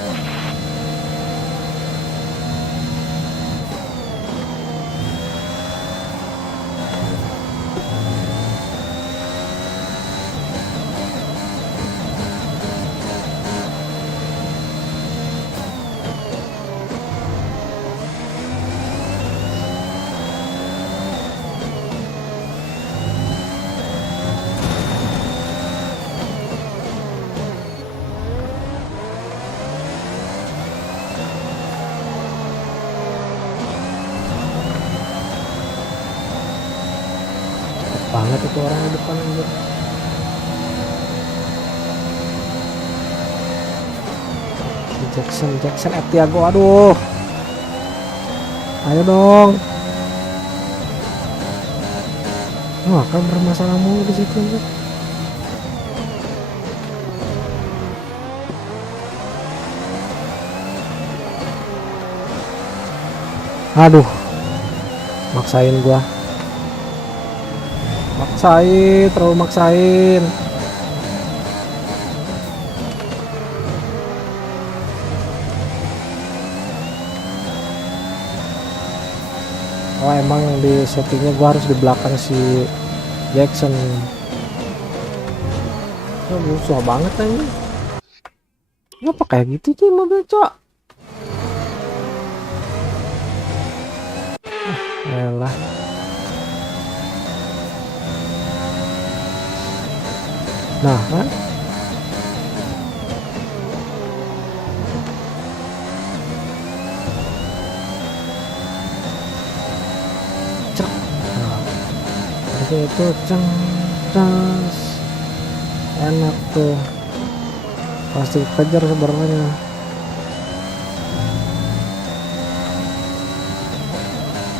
banget itu orang di depan anjir. Jackson Etiago, aduh. Ayo dong. Wah, kan bermasalah mulu di situ anjir. Aduh, maksain gua. Terlalu maksain. Oh, emang di settingnya gua harus di belakang si Jackson. Susah banget ini. Ngapa kayak gitu sih mobil, Cok? Elah. Nah, kan? Cek. Nah, itu cengcas. Enak tuh. Pasti kejar sebenarnya.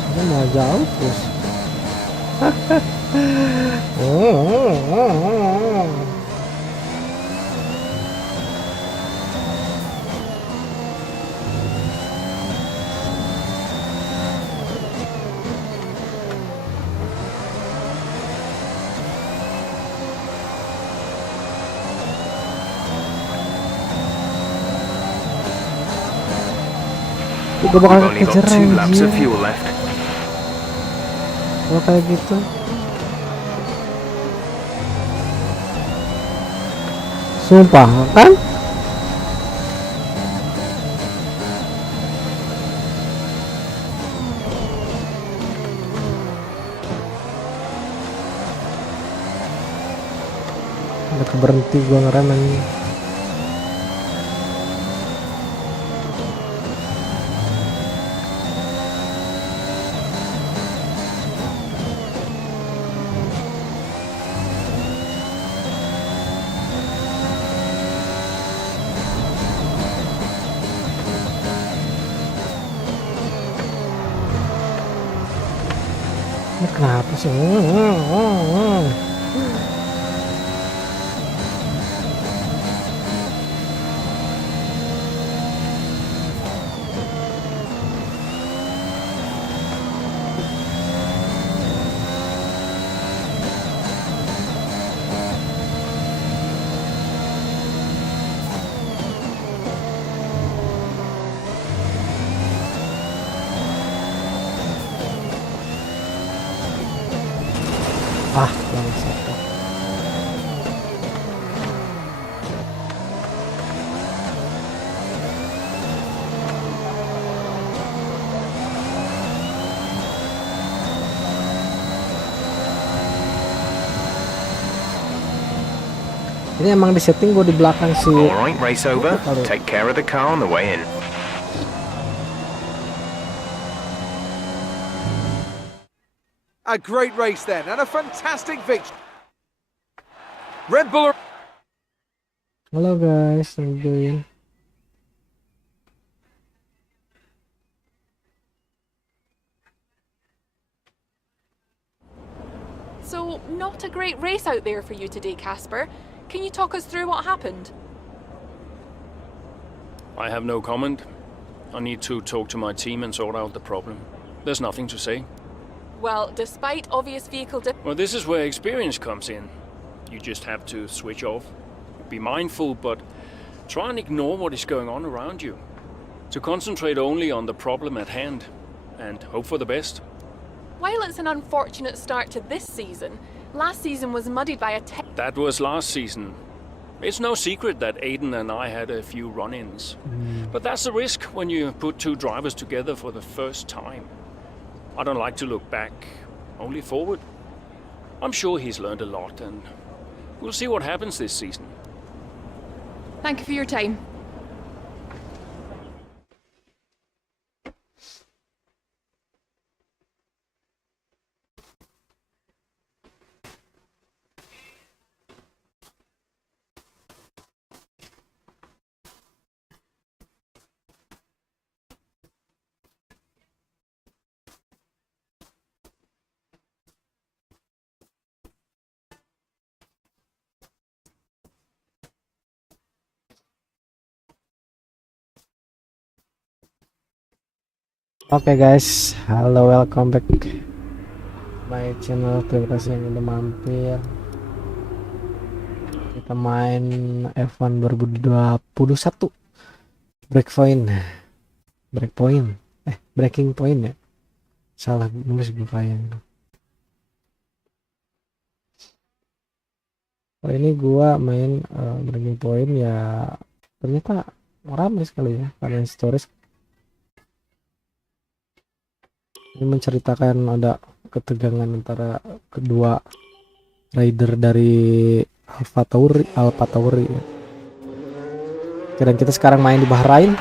Ini mau jauh terus. Gue bakal kejar anjir. Kalau kayak gitu sumpah kan udah keberhenti gua ngerem anjing. Kenapa sih? Ah, bangsat. Ini emang di setting gue di belakang sih. Alright, race over. Take care of the car on the way in. A great race then, and a fantastic victory. Red Bull. Halo guys, how you doing? So, not a great race out there for you today, Casper. Can you talk us through what happened? I have no comment. I need to talk to my team and sort out the problem. There's nothing to say. Well, despite obvious vehicle Well, this is where experience comes in. You just have to switch off. Be mindful, but try and ignore what is going on around you. To concentrate only on the problem at hand, and hope for the best. While it's an unfortunate start to this season, last season was muddied by a That was last season. It's no secret that Aiden and I had a few run-ins. But that's the risk when you put two drivers together for the first time. I don't like to look back, only forward. I'm sure he's learned a lot, and we'll see what happens this season. Thank you for your time. Oke guys, halo, welcome back my channel. Terima kasih yang udah mampir. Kita main F1 2021 Breakingpoint ya. Salah nulis gue kayaknya. Kali ini gua main Breakingpoint ya, ternyata ramai sekali ya karena stories. Ini menceritakan ada ketegangan antara kedua rider dari Alpha Tauri ya. Dan kita sekarang main di Bahrain.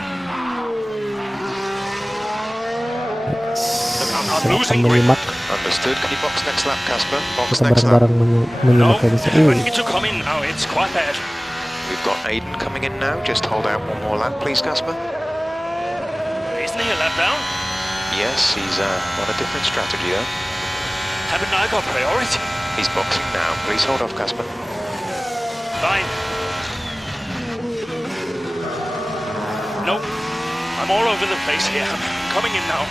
Kita menyimak. Kita bareng-bareng menyimak ini. We've got Aiden coming in now. Just hold out one more lap, please, Casper. Isn't he a lap down? Yes, he's on a different strategy though. Haven't I got priority? He's boxing now. Please hold off, Casper. Fine. Nope. I'm all over the place here. I'm coming in now.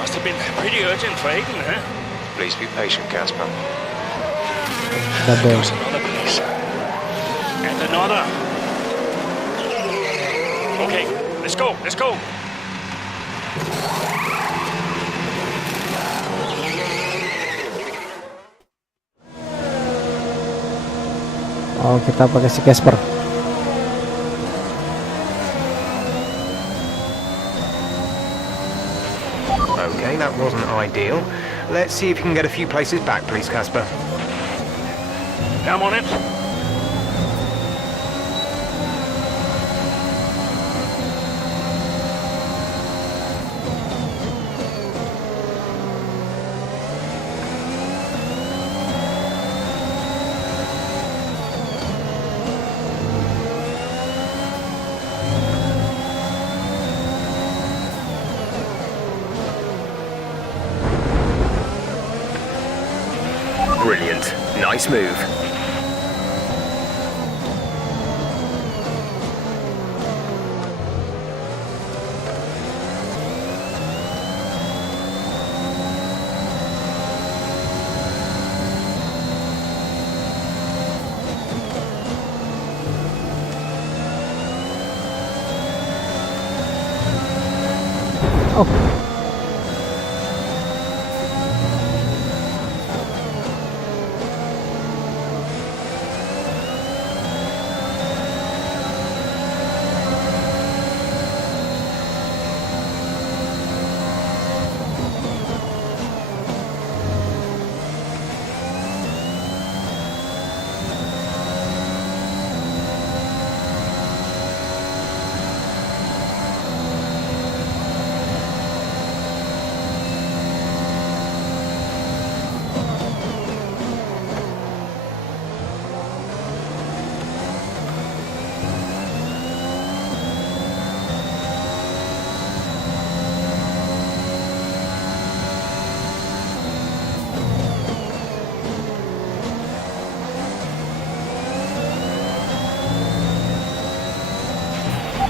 Must have been pretty urgent for Aiden, huh? Please be patient, Casper. Goes another place. And another. Okay, let's go, let's go. Oh, kita pakai si Casper. Okay, that wasn't ideal. Let's see if you can get a few places back, please, Casper. I'm on it. Brilliant. Nice move. Oh.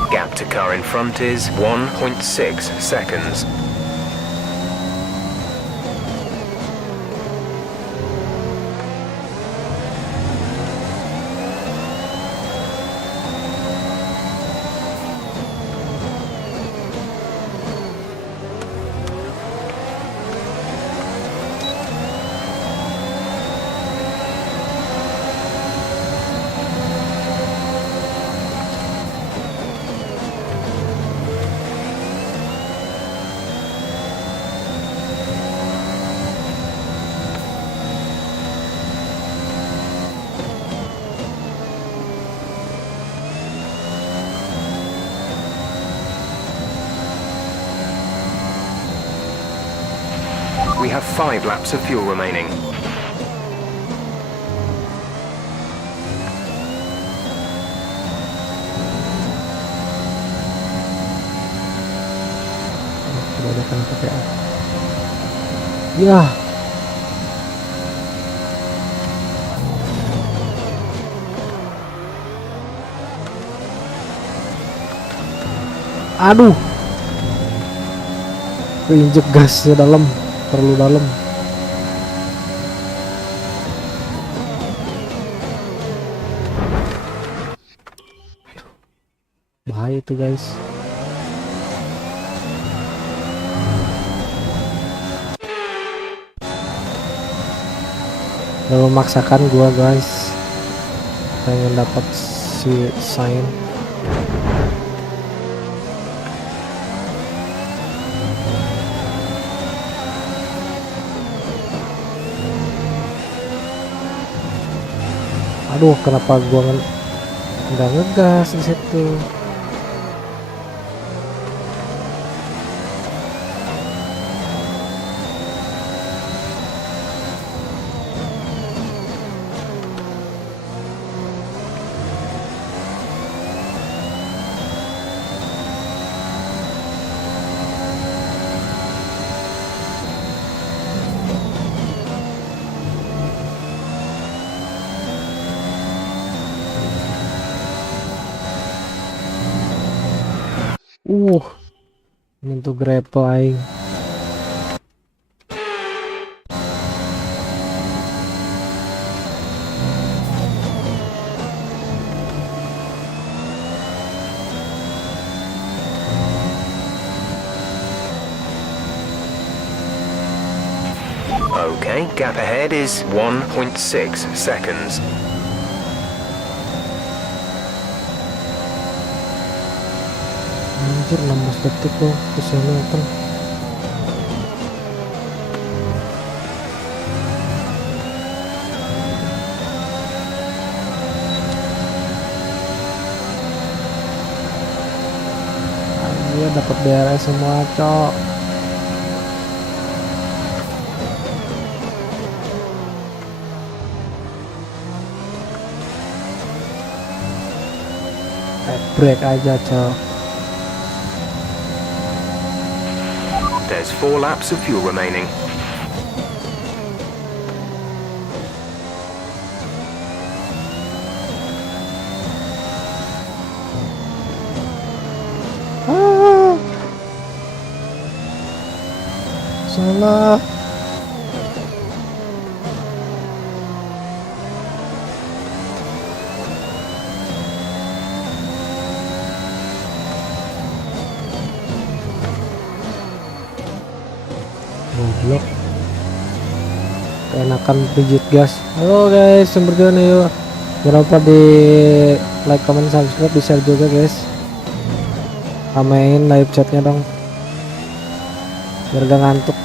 Gap to car in front is 1.6 seconds. We have 5 laps of fuel remaining. Ya. Aduh, keinjek gasnya dalam, terlalu dalam. Bahaya itu guys. Udah memaksakan gua guys, pengen dapat si sign. Aduh, kenapa gua nggak ngegas di situ? Ini untuk grapple. Okay, gap ahead is 1.6 seconds. Anjir, 16 detik loh bisa nonton. Anjir, dapat beres semua, cok. Break aja, cok. There's 4 laps of fuel remaining. Salah. Goblok, keenakan pijit gas. Halo guys, yang berjalan yuk. Jangan lupa di like, comment, subscribe, di share juga guys. Ramein live chatnya dong, biar gak ngantuk.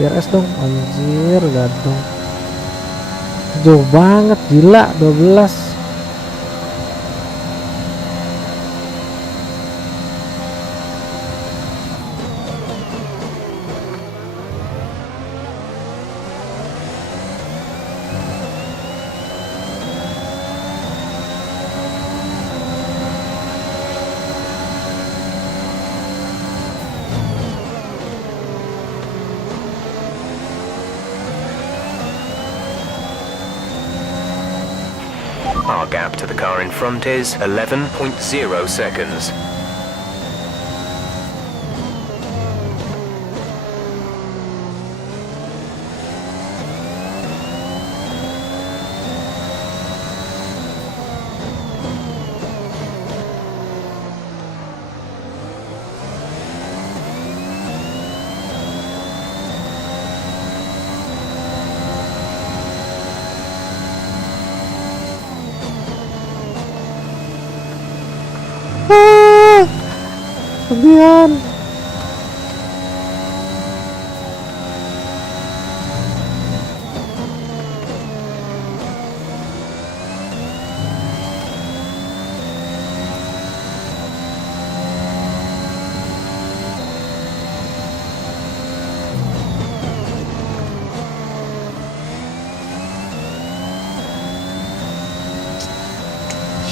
Biar es dong, anjir, gadong. Jauh banget, gila, 12. Our gap to the car in front is 11.0 seconds. Kemudian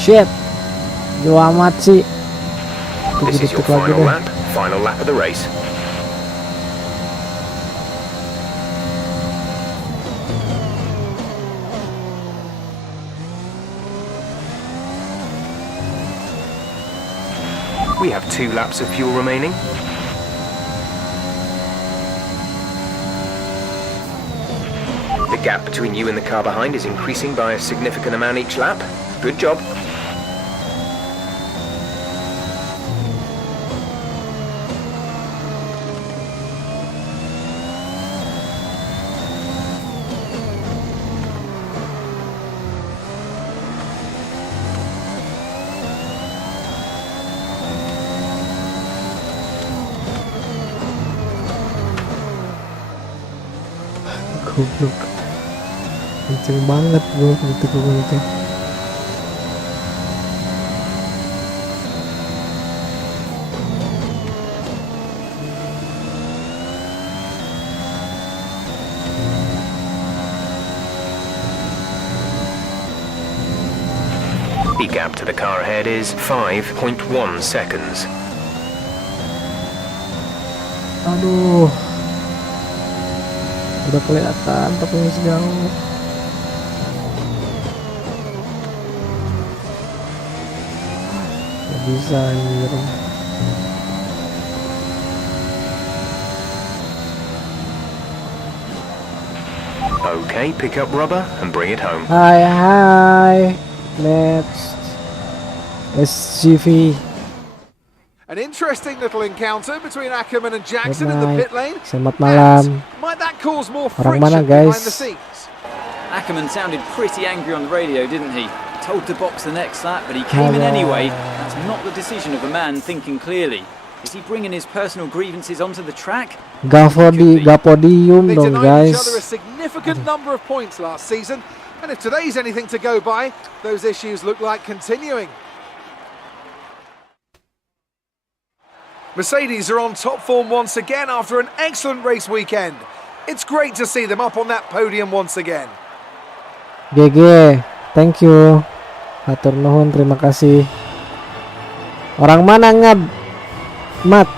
Shit. Jauh amat sih. This is your final lap. Final lap of the race. We have 2 laps of fuel remaining. The gap between you and the car behind is increasing by a significant amount each lap. Good job. Goblok. Kenceng banget bro gitu gue. The gap to the car ahead is 5.1 seconds. Aduh. Udah kelihatan tapi masih jauh. Gak bisa anjir. Okay, pick up rubber and bring it home. Hai. Let's SGV. An interesting little encounter between Ackerman and Jackson in the pit lane. Selamat malam. Might that cause more Orang friction mana behind the guys? scenes? Ackerman sounded pretty angry on the radio, didn't he? Told to box the next lap, but he came in anyway. That's not the decision of a man thinking clearly. Is he bringing his personal grievances onto the track? Gak podium They dong denied each guys. other a significant number of points last season, and if today's anything to go by, those issues look like continuing. Mercedes are on top form once again after an excellent race weekend. It's great to see them up on that podium once again. GG, thank you. Hatur nuhun, terima kasih. Orang mana ngab? Mat.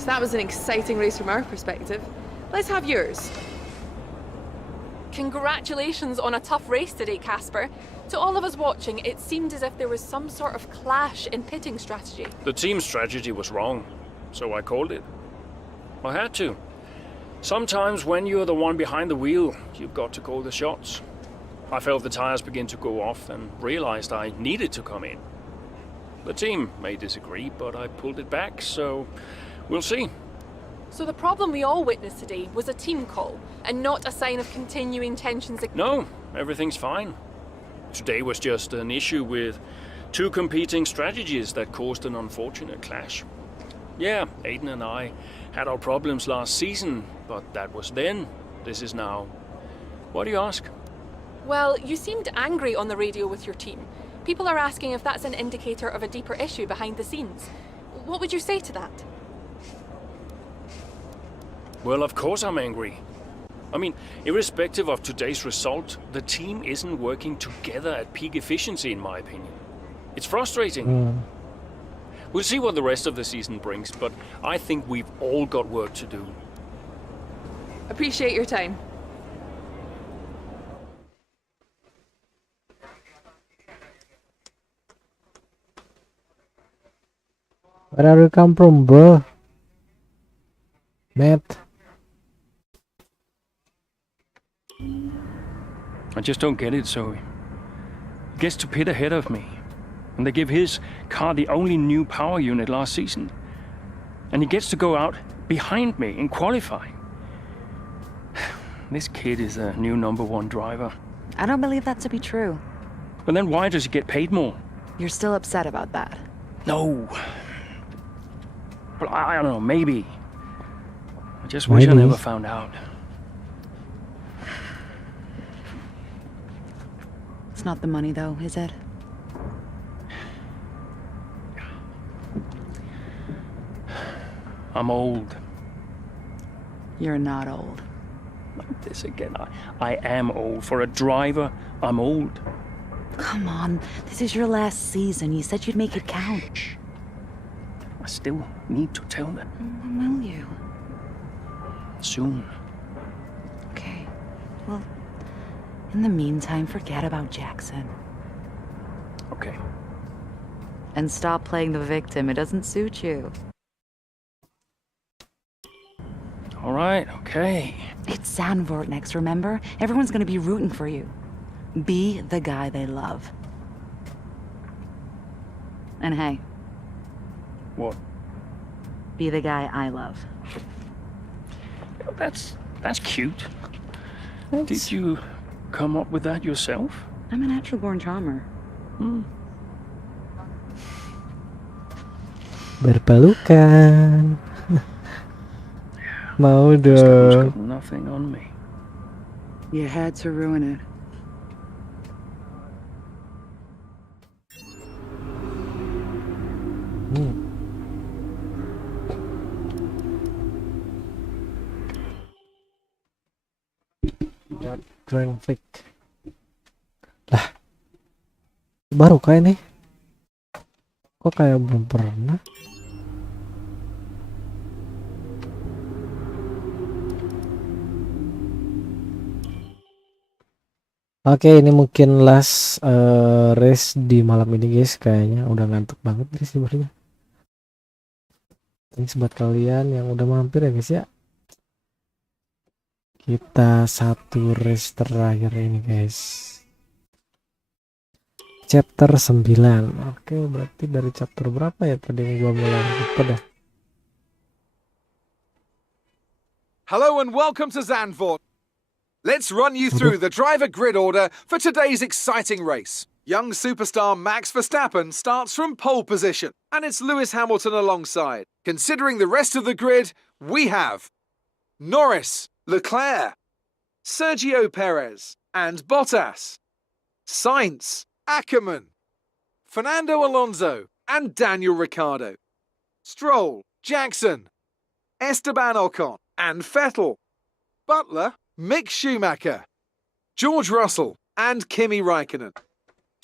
So that was an exciting race from our perspective. Let's have yours. Congratulations on a tough race today, Casper. To all of us watching, it seemed as if there was some sort of clash in pitting strategy. The team strategy was wrong, so I called it. I had to. Sometimes when you're the one behind the wheel, you've got to call the shots. I felt the tires begin to go off and realized I needed to come in. The team may disagree, but I pulled it back, so we'll see. So the problem we all witnessed today was a team call, and not a sign of continuing tensions. No, everything's fine. Today was just an issue with 2 competing strategies that caused an unfortunate clash. Yeah, Aiden and I had our problems last season, but that was then. This is now. Why do you ask? Well, you seemed angry on the radio with your team. People are asking if that's an indicator of a deeper issue behind the scenes. What would you say to that? Well, of course I'm angry. I mean, irrespective of today's result, the team isn't working together at peak efficiency, in my opinion. It's frustrating. We'll see what the rest of the season brings, but I think we've all got work to do. Appreciate your time. Where are you come from, bro? Matt. I just don't get it, Zoe. He gets to pit ahead of me, and they give his car the only new power unit last season. And he gets to go out behind me in qualifying. This kid is a new #1 driver. I don't believe that to be true. But then why does he get paid more? You're still upset about that. No. Well, I don't know, maybe. I Just wish I never Maybe. found out. It's not the money, though, is it? I'm old. You're not old. Like this again. I am old. For a driver, I'm old. Come on, this is your last season. You said you'd make it count. I still need to tell them. When will you? Soon. Okay. Well, in the meantime, forget about Jackson. Okay. And stop playing the victim. It doesn't suit you. All right, okay. It's Zandvoort next, remember? Everyone's gonna be rooting for you. Be the guy they love. And hey. What? Be the guy I love. That's cute. Thanks. Did you come up with that yourself? I'm a natural-born charmer. Berpelukan. Mau dong. Got nothing on me. You had to ruin it. Graphic. Lah. Baru kayak nih. Kok kayak belum pernah? Oke, ini mungkin last race di malam ini guys. Kayaknya udah ngantuk banget nih sebenarnya. Thanks buat kalian yang udah mampir ya guys ya. Kita satu race terakhir ini guys. Chapter 9. Oke, berarti dari chapter berapa ya tadi yang gua mulai? Lupa dah. Hello and welcome to Zandvoort. Let's run you through the driver grid order for today's exciting race. Young superstar Max Verstappen starts from pole position, and it's Lewis Hamilton alongside. Considering the rest of the grid, we have Norris, Leclerc, Sergio Perez, and Bottas, Sainz, Ackerman, Fernando Alonso, and Daniel Ricciardo, Stroll, Jackson, Esteban Ocon, and Vettel, Butler, Mick Schumacher, George Russell, and Kimi Raikkonen,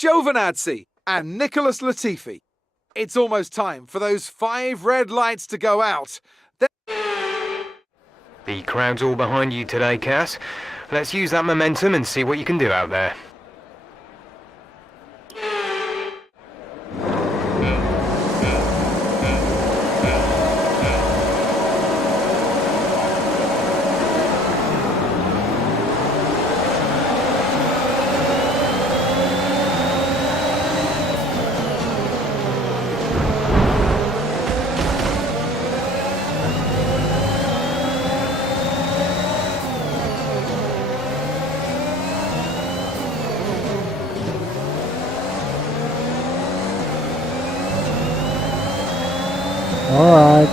Giovinazzi, and Nicholas Latifi. It's almost time for those 5 red lights to go out. The crowd's all behind you today, Cass. Let's use that momentum and see what you can do out there. Alright.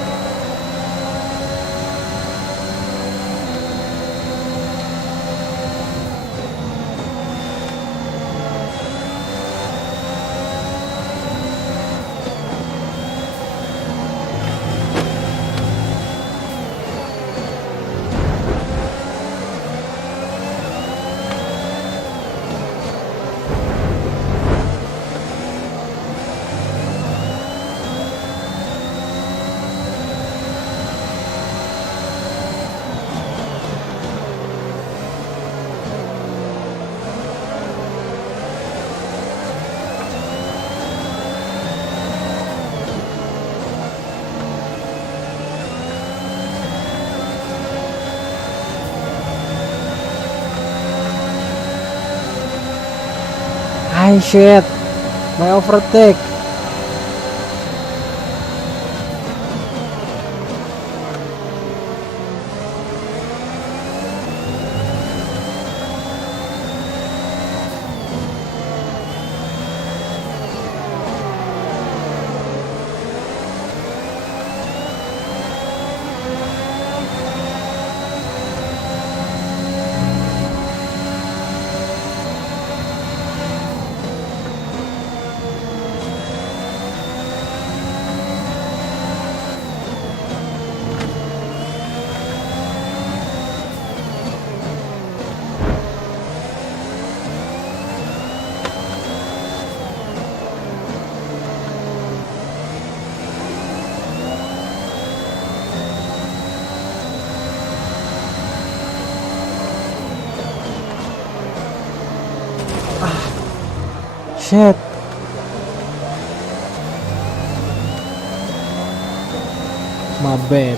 Ay shit, my overtake. Buset. My bad.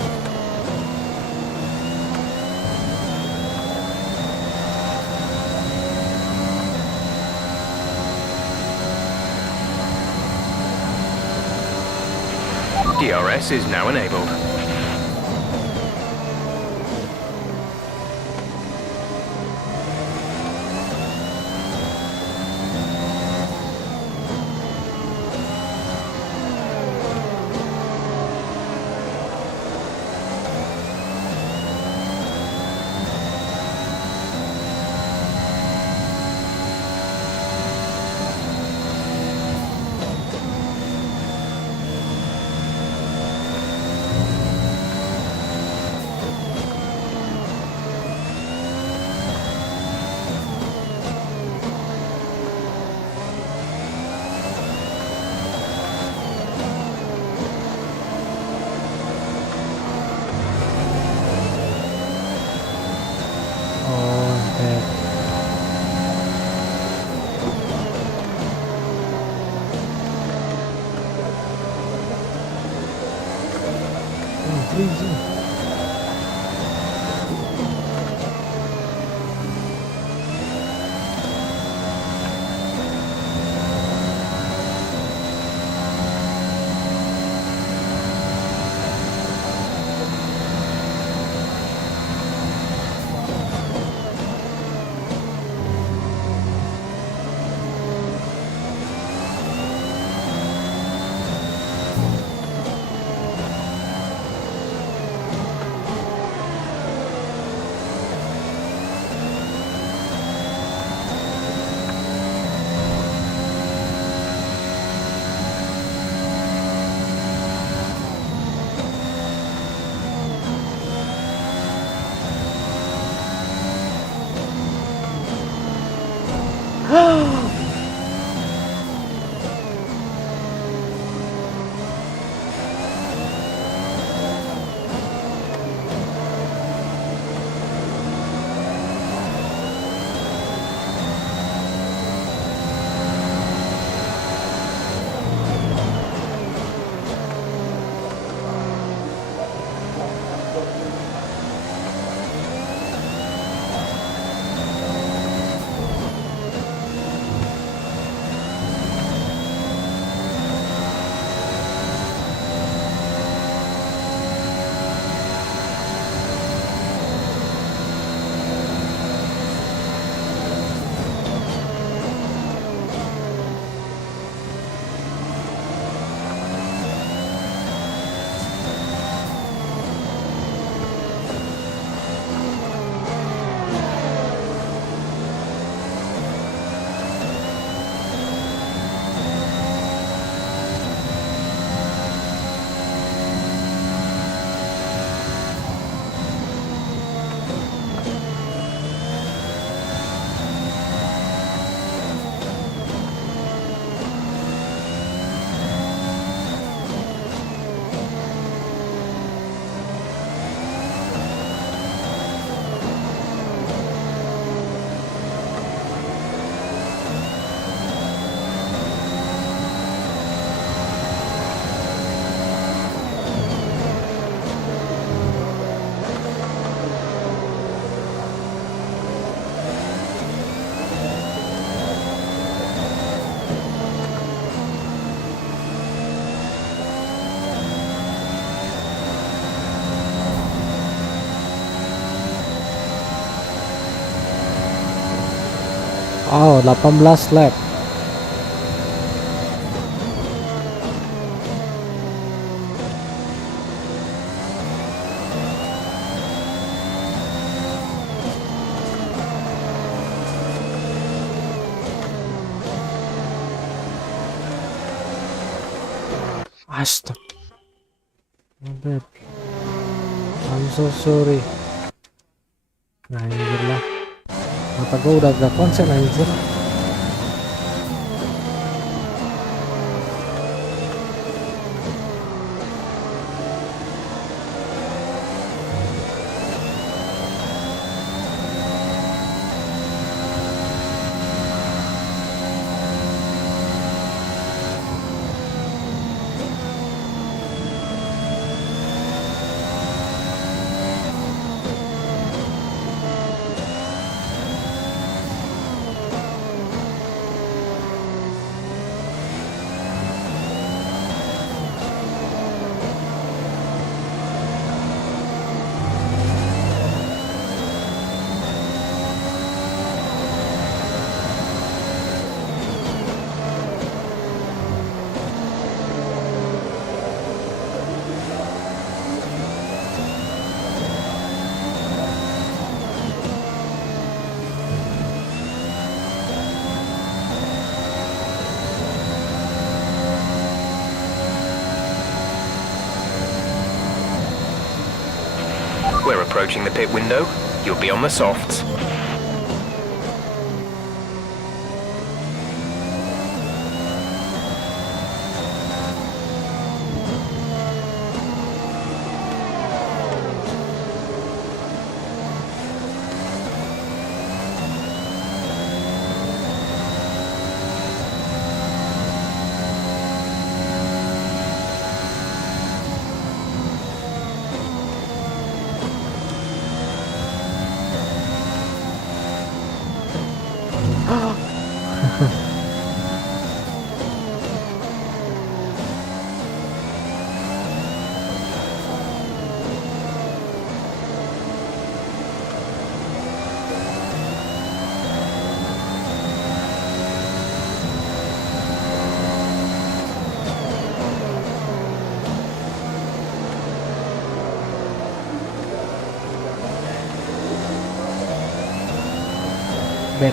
DRS is now enabled. Oh, 18 lap. Astaga. My bad. I'm so sorry. Nah, anjir lah. Mata gue udah gak konsen anjir. We're approaching the pit window. You'll be on the softs. Bed.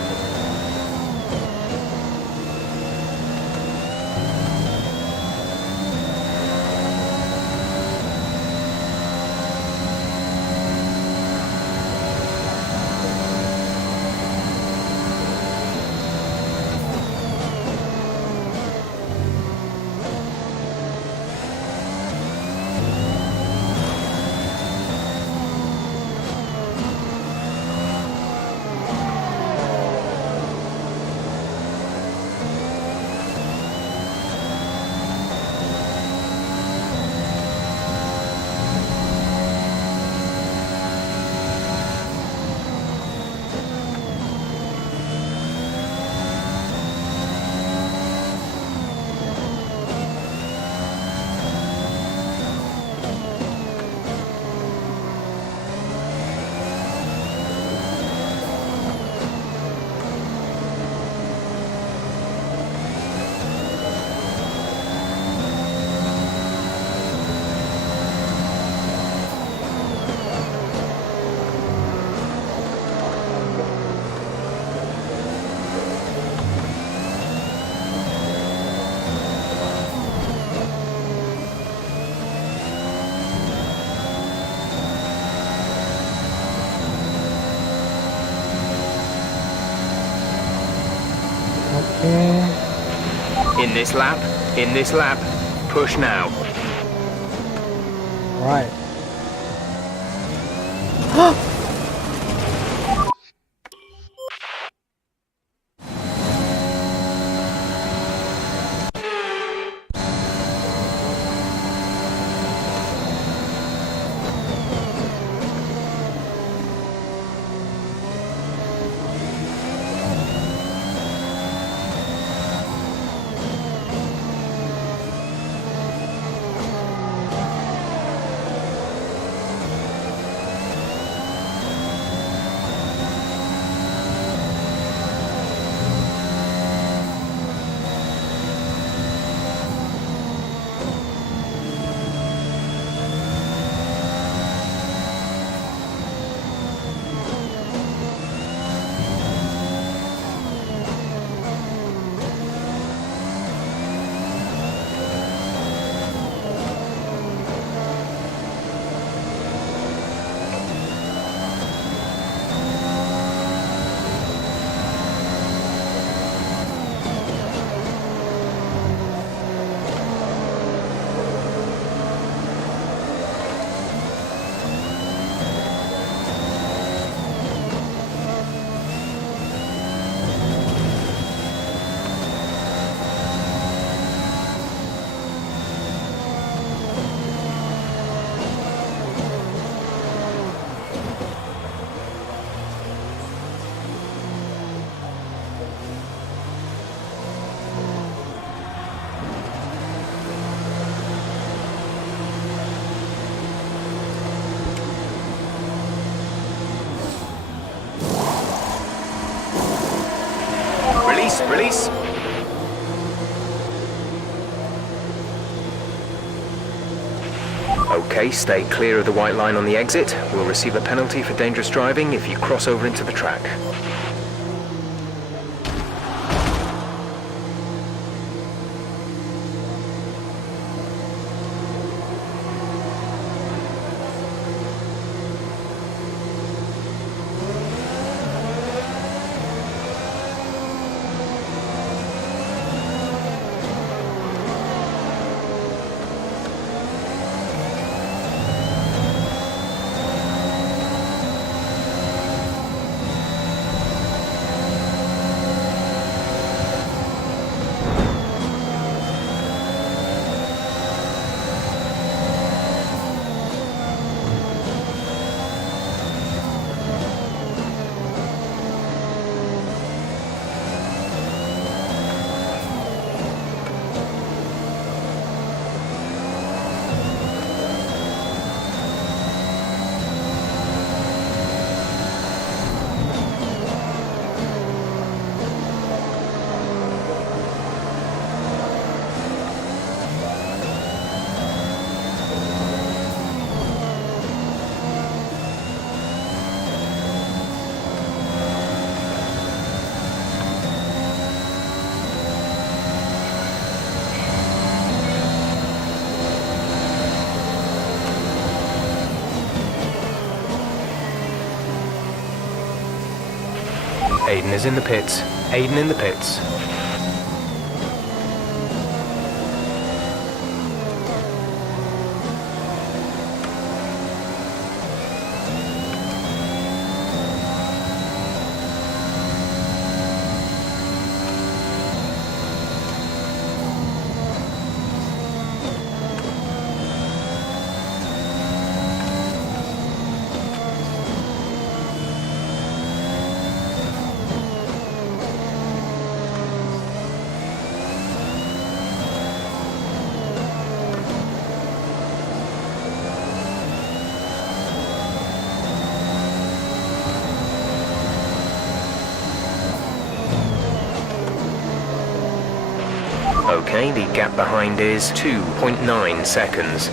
In this lap, push now. Right. Release. Okay, stay clear of the white line on the exit. We'll receive a penalty for dangerous driving if you cross over into the track. Aiden is in the pits. Aiden in the pits. Okay, the gap behind is 2.9 seconds.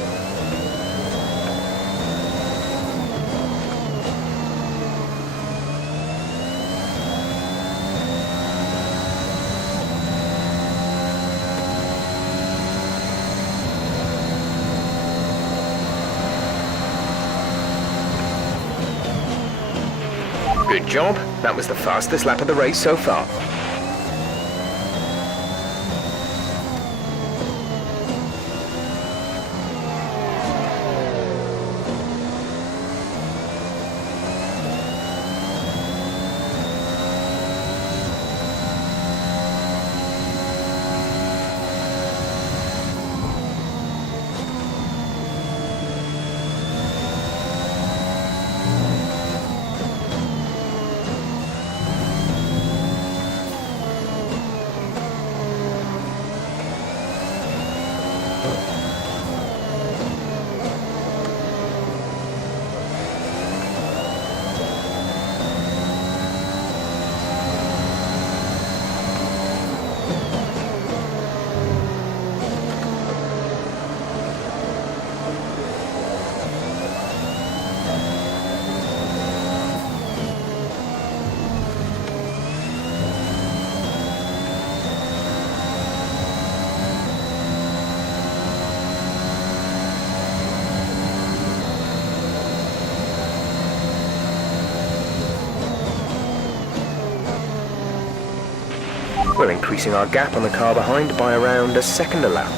Good job. That was the fastest lap of the race so far. We're increasing our gap on the car behind by around a second a lap.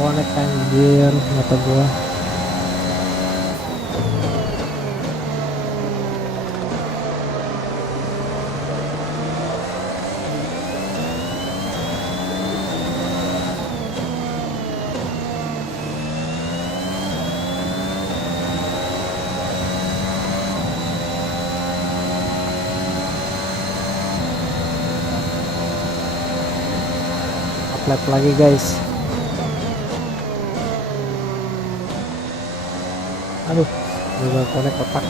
Connect anjir mata gua. lap lagi guys. Aduh, udah connect kotak.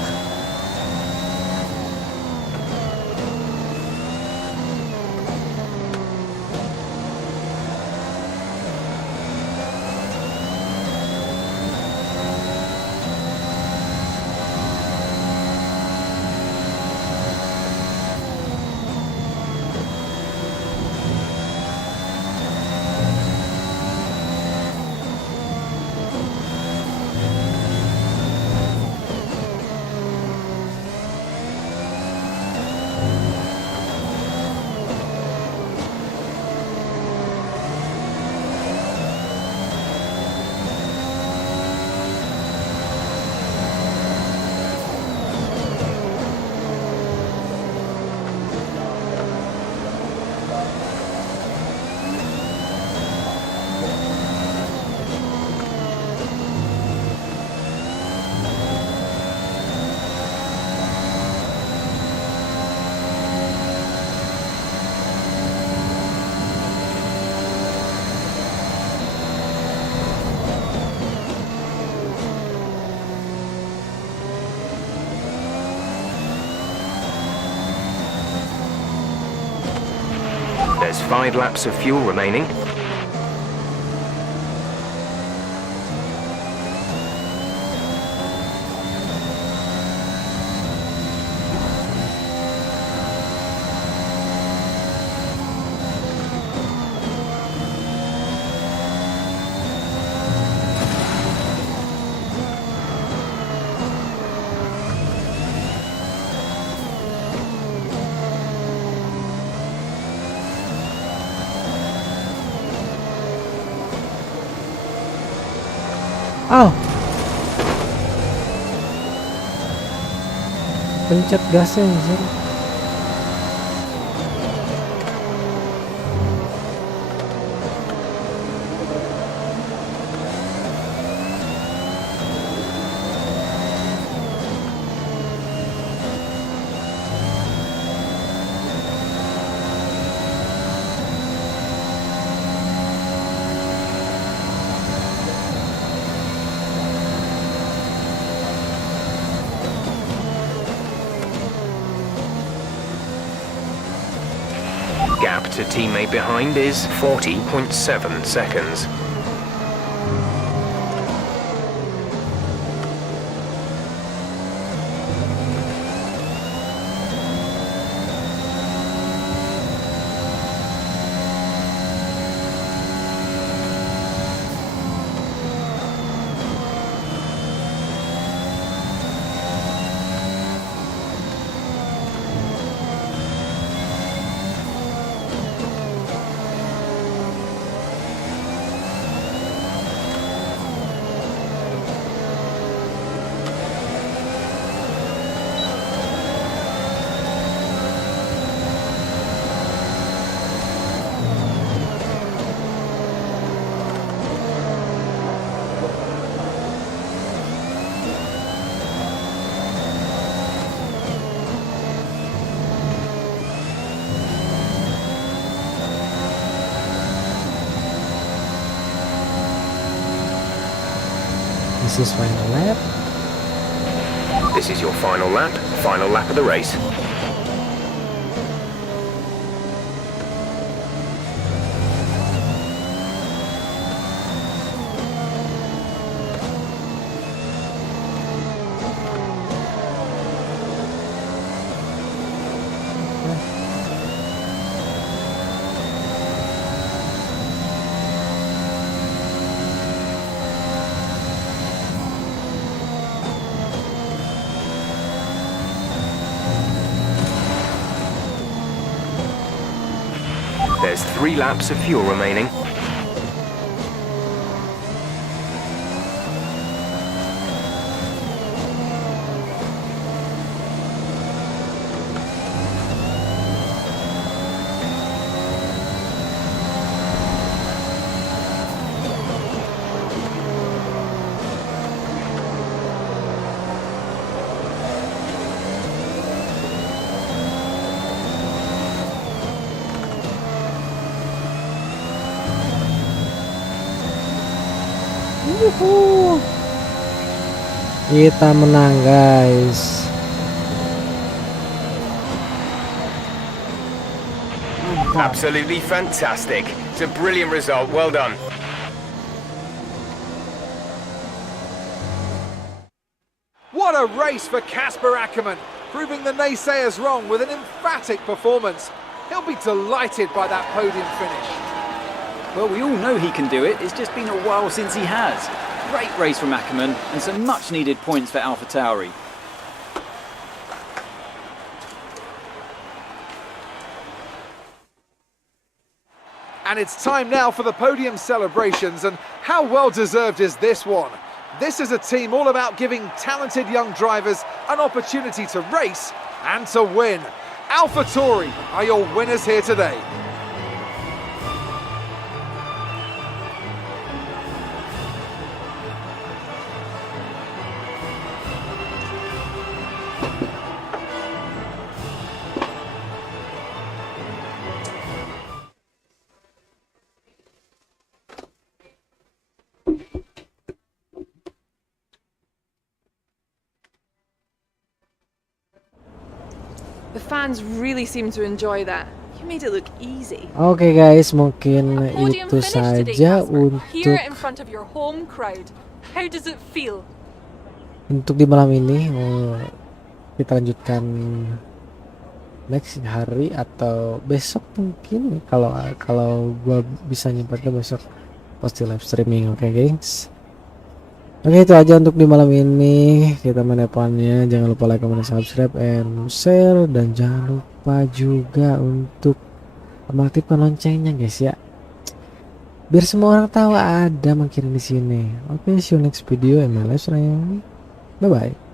There's 5 laps of fuel remaining. Oh, pencet gasnya anjir. Gap to teammate behind is 40.7 seconds. This is final lap. This is your final lap of the race. There's 3 laps of fuel remaining. Kita menang guys. Absolutely fantastic. It's a brilliant result. Well done. What a race for Casper Ackermann, proving the naysayers wrong with an emphatic performance. He'll be delighted by that podium finish. Well, we all know he can do it. It's just been a while since he has. Great race from Ackermann and some much needed points for AlphaTauri. And it's time now for the podium celebrations, and how well deserved is this one? This is a team all about giving talented young drivers an opportunity to race and to win. AlphaTauri are your winners here today. The fans really seem to enjoy that. You made it look easy. Oke guys, mungkin Podium itu finish today, saja Casper. Here untuk in front of your home crowd. How does it feel? di malam ini. Kita lanjutkan next hari atau besok mungkin, kalau gua bisa nyempatnya besok pasti live streaming. Oke gengs. Oke, itu aja untuk di malam ini. Kita main F1-nya. Jangan lupa like, comment, subscribe, and share. Dan jangan lupa juga untuk mengaktifkan loncengnya guys ya, biar semua orang tahu ada Mangkirin di sini. Oke, see you next video. MLS Bye bye.